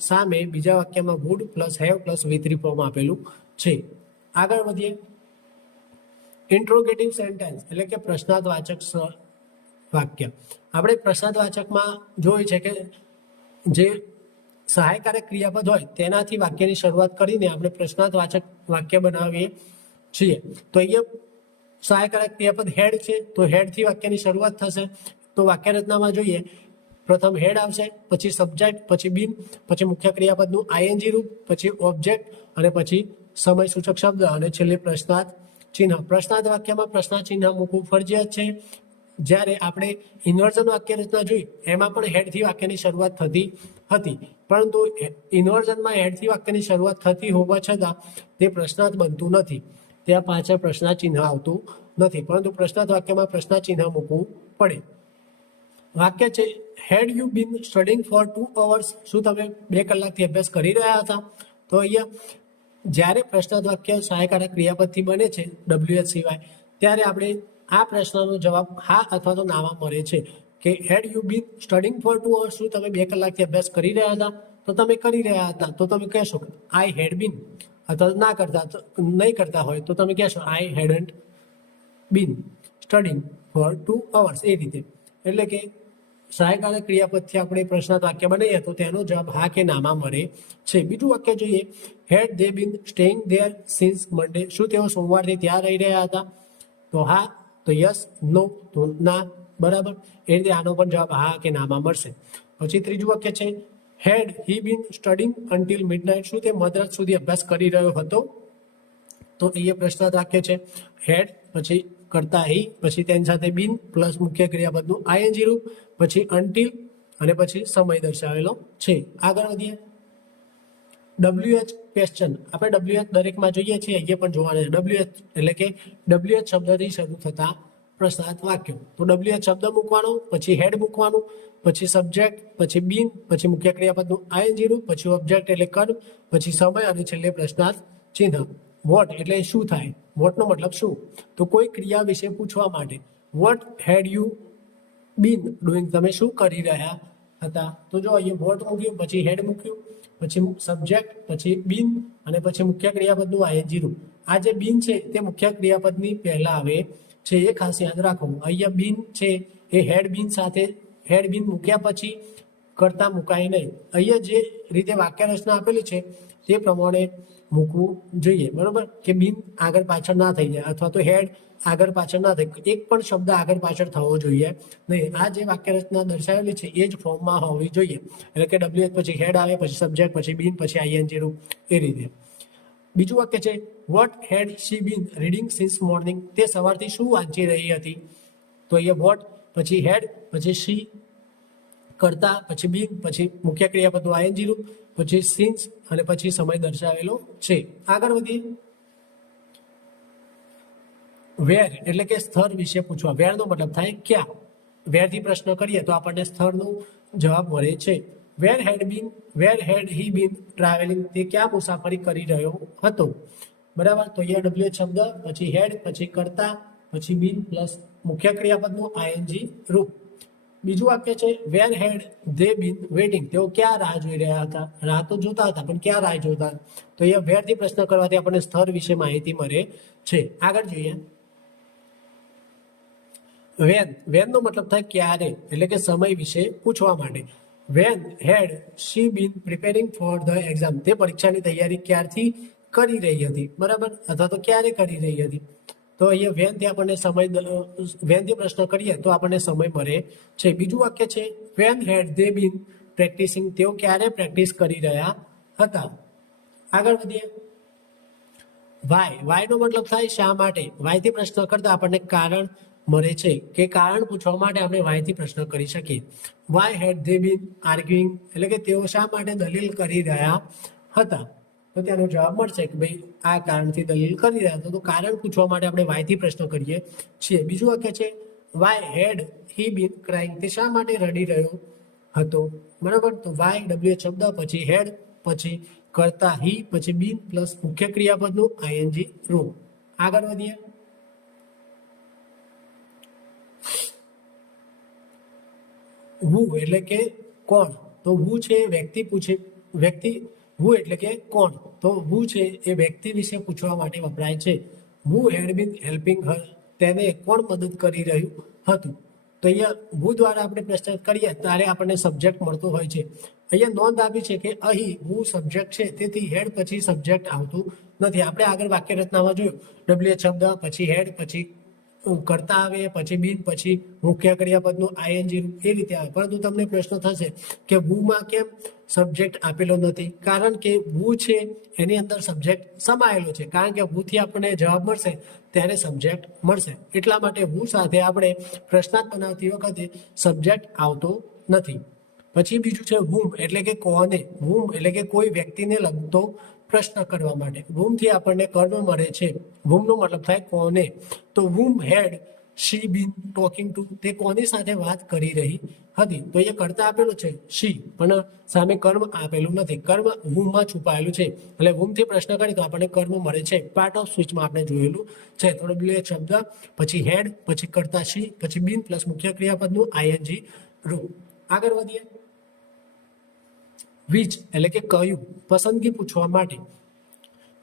સામે બીજા વાક્યમાં would plus have plus V3 form આપેલું છે. આગળ વધીએ. ઇન્ટ્રોગેટિવ સેન્ટેન્સ એટલે કે પ્રશ્નાર્થવાચક વાક્ય. આપણે પ્રશ્નાર્થવાચકમાં જોયું છે કે જે સહાયકારક ક્રિયાપદ હોય તેનાથી વાક્યની શરૂઆત કરીને આપણે પ્રશ્નાર્થવાચક વાક્ય બનાવીએ છીએ. તો અહીંયા સહાયકારક ક્રિયાપદ હેડ છે, તો હેડથી વાક્યની શરૂઆત થશે. તો વાક્ય રચનામાં જોઈએ, પ્રથમ હેડ આવશે, પછી સબ્જેક્ટ, પછી બીન, પછી મુખ્ય ક્રિયાપદનું આઈએનજી રૂપ, પછી ઓબ્જેક્ટ અને પછી સમય સૂચક શબ્દ અને છેલ્લે પ્રશ્નાર્થ ચિહ્ન. પ્રશ્નાર્થ વાક્યમાં પ્રશ્નાર્થ ચિહ્ન મૂકવું ફરજિયાત છે. જ્યારે આપણે ઇન્વર્ઝન વાક્ય રચના જોઈ એમાં પણ હેડથી વાક્યની શરૂઆત થતી હતી, પરંતુ ઇન્વર્ઝનમાં હેડથી વાક્યની શરૂઆત થતી હોવા છતાં તે પ્રશ્નાર્થ બનતું નથી, ત્યાં પાછળ પ્રશ્નાર્થ ચિહ્ન આવતું નથી, પરંતુ પ્રશ્નાર્થ વાક્યમાં પ્રશ્નાર્થ ચિહ્ન મૂકવું પડે. વાક્ય છે had you been studying for 2 hours, શું તમે 2 કલાકથી અભ્યાસ કરી રહ્યા હતા? તો અહીંયા જ્યારે પ્રશ્નાર્થ વાક્ય સહાયકારક ક્રિયાપદથી બને છે WH સિવાય, ત્યારે આપણે આ પ્રશ્નનો જવાબ હા અથવા તો નામાં મળે છે કે had you been studying for 2 hours, શું તમે 2 કલાકથી અભ્યાસ કરી રહ્યા હતા? તો તમે કરી રહ્યા હતા, તો તમે કહેશો આઈ હેડ બીન, અથવા ના કરતા નહીં કરતા હોય તો તમે કહેશો આઈ હેડન્ટ બીન સ્ટડીંગ ફોર 2 hours, એ રીતે. એટલે કે સહાયકારક ક્રિયાપદથી આપણે પ્રશ્નાર્થ વાક્ય બનાવીએ તો તેનો જવાબ હા કે નામાં મળે છે. બીજું વાક્ય જોઈએ, હેડ દે બીન સ્ટેઇંગ ધેર સિન્સ મંડે, શું તેઓ સોમવારથી ત્યાં રહી રહ્યા હતા? તો હા, તો યસ, નો, તો ના, બરાબર. એ રીતે આનો પણ જવાબ હા કે નામાં મળશે. પછી ત્રીજું વાક્ય છે હેડ he bin studying until midnight, શું તે મધરાત સુધી અભ્યાસ કરી રહ્યો હતો? તો એ પ્રશ્નાર્થ વાક્ય છે. હેડ પછી કરતા હી, પછી તેની સાથે બીન પ્લસ મુખ્ય ક્રિયાપદનું આઈએનજી રૂપ, પછી અન્ટિલ અને પછી સમય દર્શાવેલો છે. આગળ વધીએ. WH question. આપણે WH દરેકમાં જોઈએ છીએ, અહીંયા પણ જોવાના છે. WH એટલે કે WH શબ્દથી શરૂ થતા પ્રશ્નાર્થ વાક્યો. તો WH શબ્દ મૂકવાનો, પછી હેડ મૂકવાનું, પછી સબ્જેક્ટ, પછી બીન, પછી મુખ્ય ક્રિયાપદનું આઈએનજી રૂપ, પછી ઓબ્જેક્ટ એટલે કર્મ, પછી સમય અને છેલ્લે પ્રશ્નાર્થ ચિહ્ન. વોટ એટલે શું થાય? વોટનો મતલબ શું? તો કોઈ ક્રિયા વિશે પૂછવા માટે vote had you bin doing, તમે શું કરી રહ્યા હતા? તો જો અહીંયા વોટ મૂક્યું, પછી હેડ મૂક્યું, પછી સબ્જેક્ટ, પછી બીન અને પછી મુખ્ય ક્રિયાપદનું આઈએનજી રૂપ. આ જે બીન છે તે મુખ્ય ક્રિયાપદની પહેલા આવે છે, એ ખાસ યાદ રાખો. અહીંયા બીન છે એ હેડ બીન સાથે હેડ બીન મૂક્યા પછી કરતા મુકાય નહીં. અહીંયા જે રીતે વાક્ય રચના આપેલી છે તે પ્રમાણે મૂકવું જોઈએ, બરોબર, કે બીન આગળ પાછળ ના થઈ જાય અથવા તો હેડ આગળ પાછળ ના થાય, એક પણ શબ્દ આગળ પાછળ થવો જોઈએ નહીં. આ જે વાક્ય રચના દર્શાવેલી છે એ જ ફોર્મમાં હોવી જોઈએ. એટલે કે WH પછી હેડ આવે, પછી સબ્જેક્ટ, પછી બીન, પછી આઈએનજી રૂપ, એ રીતે. બીજું વાક્ય છે what had she been reading since morning, તે સવારથી શું વાંચી રહી હતી? તો અહીંયા વોટ, પછી હેડ, પછી શી કરતા, પછી બીન, પછી મુખ્ય ક્રિયાપદનું આઈએનજી રૂપ, પછી સિન્સ અને પછી સમય દર્શાવેલો છે. આગળ વધીએ. વેર એટલે કે સ્થળ વિશે પૂછવા. વેરનો મતલબ થાય ક્યાં. વેરથી પ્રશ્ન કરીએ તો આપણને સ્થળનો જવાબ મળે છે. વેર હેડ હી બીન ટ્રાવેલિંગ, તે ક્યાં મુસાફરી કરી રહ્યો હતો? બરાબર. તો અહીંયા WH શબ્દ, પછી હેડ, પછી કરતા, પછી બીન પ્લસ મુખ્ય ક્રિયાપદનું આઈએનજી રૂપ. બીજું વાક્ય છે વેર હેડ ધે બીન વેટિંગ, તેઓ ક્યાં રાહ જોઈ રહ્યા હતા? રાહ તો જોતા હતા, પણ ક્યાં રાહ જોતા? તો અહીંયા વેરથી પ્રશ્ન કરવાથી આપણને સ્થળ વિશે માહિતી મળે છે. આગળ જોઈએ. વેનનો મતલબ થાય ક્યારે, એટલે કે સમય વિશે પૂછવા માટે. When had she been preparing for the exam, તે પરીક્ષાની તૈયારી ક્યારથી કરી રહી હતી? બરાબર, અથવા તો ક્યારે કરી રહી હતી? તો અહીંયા વેનથી આપણને વેનથી પ્રશ્ન કરીએ તો આપણને સમય મળે છે. બીજું વાક્ય છે when had they been practising, તેઓ ક્યારે પ્રેક્ટિસ કરી રહ્યા હતા. આગળ વધીએ. વાયનો મતલબ થાય શા માટે. વાયથી પ્રશ્ન કરતા આપણને કારણ મળે છે કે કારણ પૂછવા માટે આપણે વાયથી પ્રશ્ન કરી શકીએ. વાય હેડ ધે બીન આર્ગ્યુઇંગ, એટલે કે તેઓ શા માટે દલીલ કરી રહ્યા હતા. તો તેનો જવાબ મળશે કે ભાઈ આ કારણથી દલીલ કરી રહ્યા હતા. તો કારણ પૂછવા માટે આપણે વાયથી પ્રશ્ન કરીએ છીએ. બીજું વાક્ય છે Y head he bin crying, તે શા માટે રડી રહ્યો હતો. બરાબર. તો વાય WH શબ્દ પછી હેડ પછી કરતા હી પછી બીન પ્લસ મુખ્ય ક્રિયાપદનું આઈએનજી રૂપ. આગળ વધીએ. હુ એટલે કે કોણ. તો હુ છે વ્યક્તિ હુ એટલે કે કોણ. તો હુ છે એ વ્યક્તિ વિશે પૂછવા માટે વપરાય છે. હુ હેડ બીન હેલ્પિંગ હર, તેને કોણ મદદ કરી રહ્યું હતું. તો અહીંયા હુ દ્વારા આપણે પ્રશ્ન કરીએ ત્યારે આપણને સબ્જેક્ટ મળતો હોય છે. અહીંયા નોંધ આપી છે કે અહીં હુ સબ્જેક્ટ છે, તેથી હેડ પછી સબ્જેક્ટ આવતું નથી. આપણે આગળ વાક્ય રચનામાં જોયું WH શબ્દ પછી હેડ પછી કરતા આવે પછી બીન પછી મુખ્ય ક્રિયાપદનું આઈએનજી એ રીતે આવે. પરંતુ તમને પ્રશ્ન થશે કે વુમાં કેમ સબ્જેક્ટ આપેલો નથી. કારણ કે વુ છે એની અંદર સબ્જેક્ટ સમાયેલો છે. કારણ કે વુથી આપણને જવાબ મળશે ત્યારે સબ્જેક્ટ મળશે. એટલા માટે વુ સાથે આપણે પ્રશ્નાર્થ બનાવતી વખતે સબ્જેક્ટ આવતો નથી. પછી બીજું છે વુમ એટલે કે કોને. વુમ એટલે કે કોઈ વ્યક્તિને લગતો પ્રશ્ન કરવા માટે. વુમથી આપણને કર્મ મળે છે. વુમનો મતલબ થાય કોને. તો whom had she been talking to, તે કોની સાથે વાત કરી રહી હતી. તો એ કરતા આપેલું છે શી, પણ સામે કર્મ આપેલું નથી. કર્મ વુમમાં છુપાયેલું છે. એટલે વુમથી પ્રશ્ન કરીએ તો આપણને કર્મ મળે છે. પાર્ટ ઓફ સ્પીચમાં આપણે જોયેલું છે. તો WH શબ્દ પછી હેડ પછી કરતા શી પછી બીન પ્લસ મુખ્ય ક્રિયાપદનું આઈએનજી રૂપ. આગળ વધીએ. વિચ એટલે કે કયું. પસંદગી પૂછવા માટે.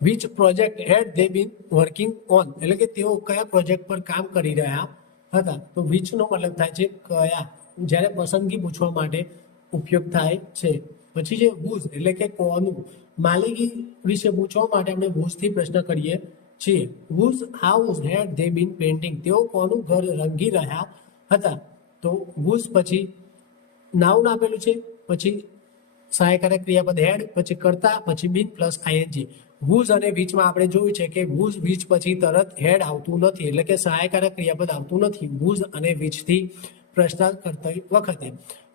Which project had they been working on, એટલે કે તેઓ કયા પ્રોજેક્ટ પર કામ કરી રહ્યા હતા. તો વિચનો મતલબ થાય છે કયા, જ્યારે પસંદગી પૂછવા માટે ઉપયોગ થાય છે. પછી છે હુઝ એટલે કે કોનું. માલિકી વિશે પૂછવા માટે આપણે હુઝથી પ્રશ્ન કરીએ છીએ. Whose house had they been painting, તેઓ કોનું ઘર રંગી રહ્યા હતા. તો હુઝ પછી નાઉન આપેલું છે પછી સહાયકારક ક્રિયાપદ હેડ પછી કરતા પછી બીન પ્લસ આઈએનજી. હુઝ અને વિચમાં આપણે જોયું છે કે હુઝ વિચ પછી તરત હેડ આવતું નથી, એટલે કે સહાયકારક ક્રિયાપદ આવતું નથી હુઝ અને વિચથી પ્રશ્ન કરતી વખતે.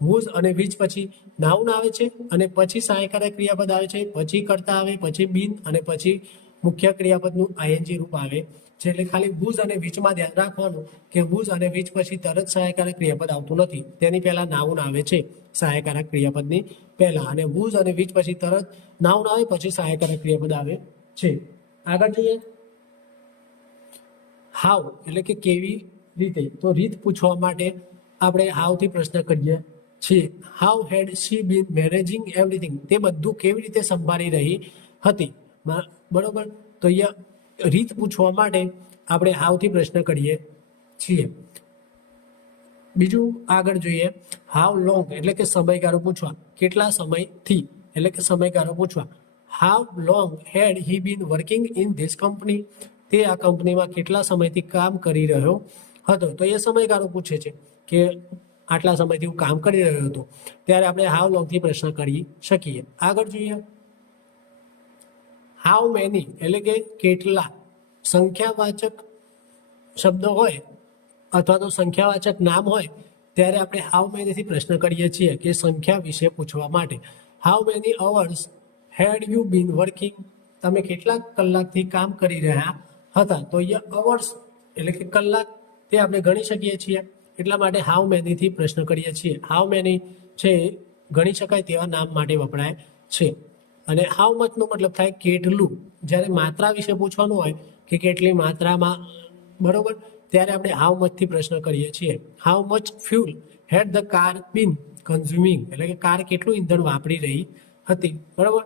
હુઝ અને વિચ પછી નાઉન આવે છે અને પછી સહાયકારક ક્રિયાપદ આવે છે, પછી કરતા આવે પછી બીન અને પછી મુખ્ય ક્રિયાપદનું આઈએનજી રૂપ આવે છે. એટલે ખાલી હુઝ અને વિચમાં ધ્યાન રાખવાનું કે હુઝ અને વિચ પછી તરત સહાયકારક ક્રિયાપદ આવતું નથી. તેની પહેલા નાઉન આવે છે સહાયકારક ક્રિયાપદની પહેલા, અને હુઝ અને વિચ પછી તરત નાઉન આવે પછી સહાયકારક ક્રિયાપદ આવે છે. આગળ જઈએ. હાઉ એટલે કે કેવી રીતે. તો રીત પૂછવા માટે આપણે હાઉથી પ્રશ્ન કરીએ છીએ. How had she been managing everything, તે બધું કેવી રીતે સંભાળી રહી હતી. બરોબર. તો અહીંયા રીત પૂછવા માટે આપણે હાઉથી પ્રશ્ન કરીએ છીએ. બીજું આગળ જોઈએ. હાઉ લોંગ એટલે કે સમયગાળો પૂછવા. કેટલા સમયથી એટલે કે સમયગાળો પૂછવા. How long had he been working in this company, તે આ કંપનીમાં કેટલા સમયથી કામ કરી રહ્યો હતો. તો એ સમયગાળો પૂછે છે કે આટલા સમયથી હું કામ કરી રહ્યો હતો. ત્યારે આપણે હાઉ લોંગથી પ્રશ્ન કરી શકીએ. આગળ જોઈએ. હાઉ મેની એટલે કે કેટલા. સંખ્યાવાચક શબ્દ હોય અથવા તો સંખ્યાવાચક નામ હોય ત્યારે આપણે હાઉ મેનીથી પ્રશ્ન કરીએ છીએ કે સંખ્યા વિશે પૂછવા માટે. How many hours had you been working, તમે કેટલા કલાકથી કામ કરી રહ્યા હતા. તો અહીંયા અવર્સ એટલે કે કલાક તે આપણે ગણી શકીએ છીએ. એટલા માટે હાઉ મેનીથી પ્રશ્ન કરીએ છીએ. હાઉ મેની છે ગણી શકાય તેવા નામ માટે વપરાય છે. અને હાઉ મચનો મતલબ થાય કેટલું. જ્યારે માત્રા વિશે પૂછવાનું હોય કે કેટલી માત્રામાં, બરોબર, ત્યારે આપણે હાઉ મચથી પ્રશ્ન કરીએ છીએ. How much fuel had the car been consuming, એટલે કે કાર કેટલું ઈંધણ વાપરી રહી હતી. બરોબર.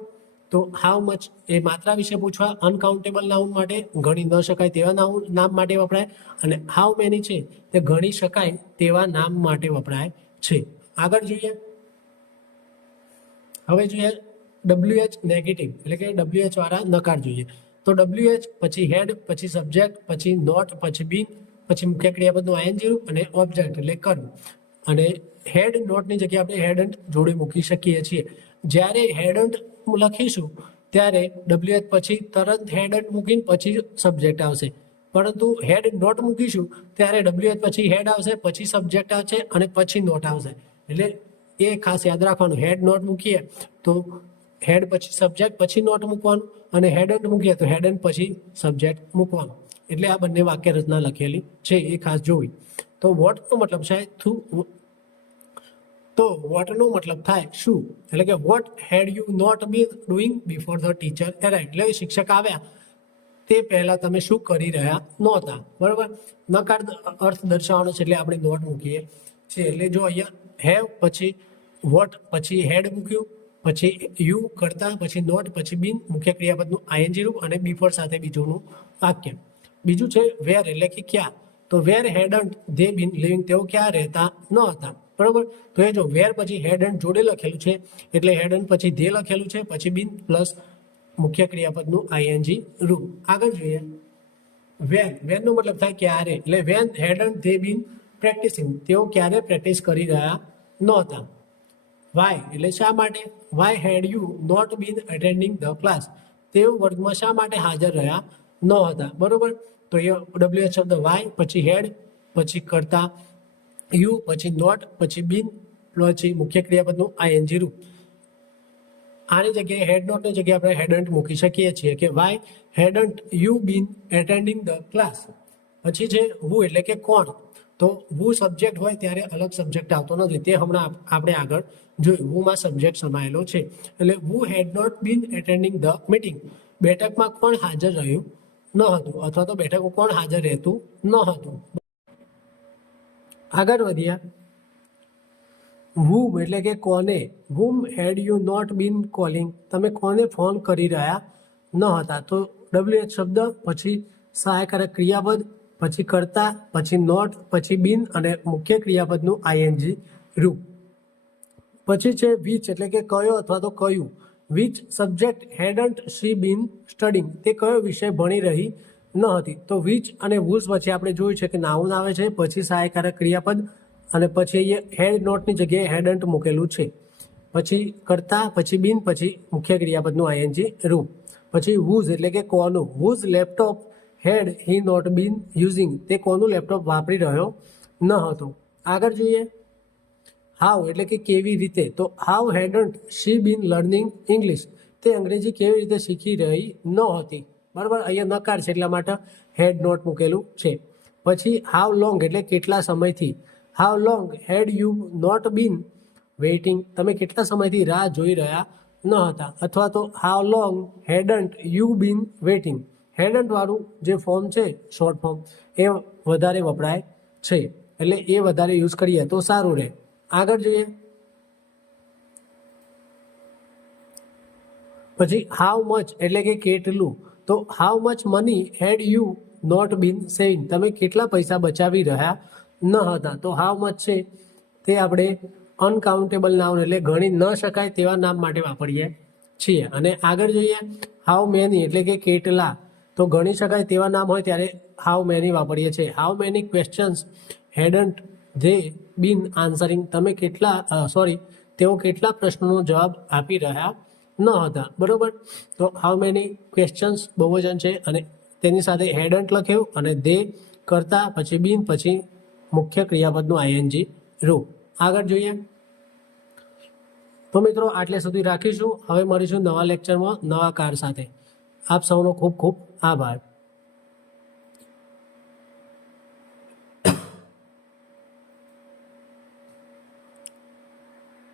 તો હાઉ મચ એ માત્રા વિશે પૂછવા અનકાઉન્ટેબલ નાઉન માટે, ગણી ન શકાય તેવા નામ માટે વપરાય. અને હાઉ મેની છે તે ગણી શકાય તેવા નામ માટે વપરાય છે. આગળ જોઈએ. હવે જોઈએ WH નેગેટિવ એટલે કે WH વાળા નકાર જોઈએ. તો WH પછી હેડ પછી સબ્જેક્ટ પછી નોટ પછી બીન પછી મુખ્ય ક્રિયાપદનું આઈએનજી રૂપ અને ઓબ્જેક્ટ એટલે કરવું. અને હેડ નોટની જગ્યાએ આપણે હેડ એન્ડ જોડે મૂકી શકીએ છીએ. જ્યારે હેડ એન્ડ લખીશું ત્યારે WH પછી તરત હેડ એન્ડ મૂકીને પછી સબ્જેક્ટ આવશે. પરંતુ હેડ નોટ મૂકીશું ત્યારે WH પછી હેડ આવશે, પછી સબ્જેક્ટ આવશે અને પછી નોટ આવશે. એટલે એ ખાસ યાદ રાખવાનું. હેડ નોટ મૂકીએ તો હેડ પછી સબ્જેક્ટ પછી નોટ મૂકવાનું, અને હેડ એન્ડ મૂકીએ તો હેડ એન્ડ પછી સબ્જેક્ટ મૂકવાનું. એટલે આ બંને વાક્ય રચના લખેલી છે, એ ખાસ જોવી. તો વોટનો મતલબ છે વોટનો મતલબ થાય શું, એટલે કે what had you not been doing before the teacher arrived. એટલે શિક્ષક આવ્યા તે પહેલા તમે શું કરી રહ્યા નહોતા. બરોબર. નકાર અર્થ દર્શાવવાનો છે એટલે આપણે નોટ મૂકીએ છીએ. એટલે જો અહીંયા હેવ પછી વોટ પછી હેડ મૂક્યું, પછી યુ કરતા પછી નોટ પછી બીન મુખ્ય ક્રિયાપદનું આઈએનજી રૂપ અને બિફોર સાથે બીજુંનું વાક્ય. બીજું છે વેર એટલે કે ક્યાં. તો વેર હેડન્ટ ધે બીન લિવિંગ, તેઓ ક્યાં રહેતા ન હતા. બરોબર. તો એ જો વેર પછી હેડ એન્ડ જોડે લખેલું છે એટલે હેડ એન્ડ પછી ધે લખેલું છે, પછી બીન પ્લસ મુખ્ય ક્રિયાપદનું આઈએનજી રૂપ. આગળ જોઈએ વેનનો મતલબ થાય ક્યારે. એટલે when had and they been practising, તેઓ ક્યારે પ્રેક્ટિસ કરી રહ્યા નહોતા. વાય એટલે શા માટે. Why had you not been attending the class, તેઓ વર્ગમાં શા માટે હાજર રહ્યા ન હતા. બરોબર. તો એ WH શબ્દ વાય પછી હેડ પછી કરતા યુ પછી નોટ પછી બીન પછી મુખ્ય ક્રિયાપદનું આઈએનજી રૂપ. આની જગ્યાએ હેડ નોટની જગ્યાએ આપણે હેડન્ટ મૂકી શકીએ છીએ કે why hadn't you been attending the class. પછી છે હુ એટલે કે કોણ. તો હુ સબ્જેક્ટ હોય ત્યારે અલગ સબ્જેક્ટ આવતો નથી, તે હમણાં આપણે આગળ જોયું. હુમાં સબ્જેક્ટ સમાયેલો છે. એટલે who had not been attending the meeting, બેઠકમાં કોણ હાજર રહ્યું ન હતું, અથવા તો બેઠકમાં કોણ હાજર રહેતું ન હતું. આગળ વધ્યા whom એટલે કે કોને. whom had you not been calling, તમે કોને ફોન કરી રહ્યા ન હતા. તો WH શબ્દ પછી સહાયકારક ક્રિયાપદ પછી કરતા પછી નોટ પછી બીન અને મુખ્ય ક્રિયાપદનું આઈએનજી રૂપ. પછી છે વિચ એટલે કે કયો અથવા તો કયું. Which subject hadn't she been studying, તે કયો વિષય ભણી રહી ન હતી. તો વિચ અને whose પછી આપણે જોયું છે કે નાઉન આવે છે, પછી સહાયકારક ક્રિયાપદ અને પછી અહીંયા હેડ નોટની જગ્યાએ હેડન્ટ મૂકેલું છે. પછી કરતા પછી બીન પછી મુખ્ય ક્રિયાપદનું આઈએનજી રૂપ. પછી whose એટલે કે કોનું. whose laptop had he not been using, તે કોનું લેપટોપ વાપરી રહ્યો ન હતો. આગળ જોઈએ હાઉ એટલે કે કેવી રીતે. તો how hadn't she been learning English, તે અંગ્રેજી કેવી રીતે શીખી રહી ન હતી. બરાબર. અહીંયા નકાર છે એટલા માટે હેડ નોટ મૂકેલું છે. પછી હાઉ લોંગ એટલે કેટલા સમયથી. How long had you not been waiting, તમે કેટલા સમયથી રાહ જોઈ રહ્યા ન હતા. અથવા તો how long hadn't you been waiting. Hadn't વાળું જે ફોર્મ છે શોર્ટ ફોર્મ એ વધારે વપરાય છે, એટલે એ વધારે યુઝ કરીએ તો સારું રહે. આગળ જોઈએ પછી હાઉ મચ એટલે કે કેટલું. તો how much money had you not been saving, તમે કેટલા પૈસા બચાવી રહ્યા ન હતા. તો હાઉ મચ છે તે આપણે અનકાઉન્ટેબલ નાઉન એટલે ગણી ન શકાય તેવા નામ માટે વાપરીએ છીએ. અને આગળ જોઈએ હાઉ મેની એટલે કે કેટલા. તો ગણી શકાય તેવા નામ હોય ત્યારે હાઉ મેની વાપરીએ છીએ. How many questions hadn't they been answering, તમે તેઓ કેટલા પ્રશ્નોનો જવાબ આપી રહ્યા ન હતા. બરોબર. તો હાઉ મેની ક્વેશ્ચન્સ બહુવચન છે અને તેની સાથે હેડન્ટ લખ્યું અને ધે કરતા પછી બીન પછી મુખ્ય ક્રિયાપદનું આઈએનજી રૂપ. આગળ જોઈએ તો મિત્રો આટલે સુધી રાખીશું. હવે મળીશું નવા લેક્ચરમાં નવા કાર સાથે. આપ સૌનો ખૂબ ખૂબ આભાર.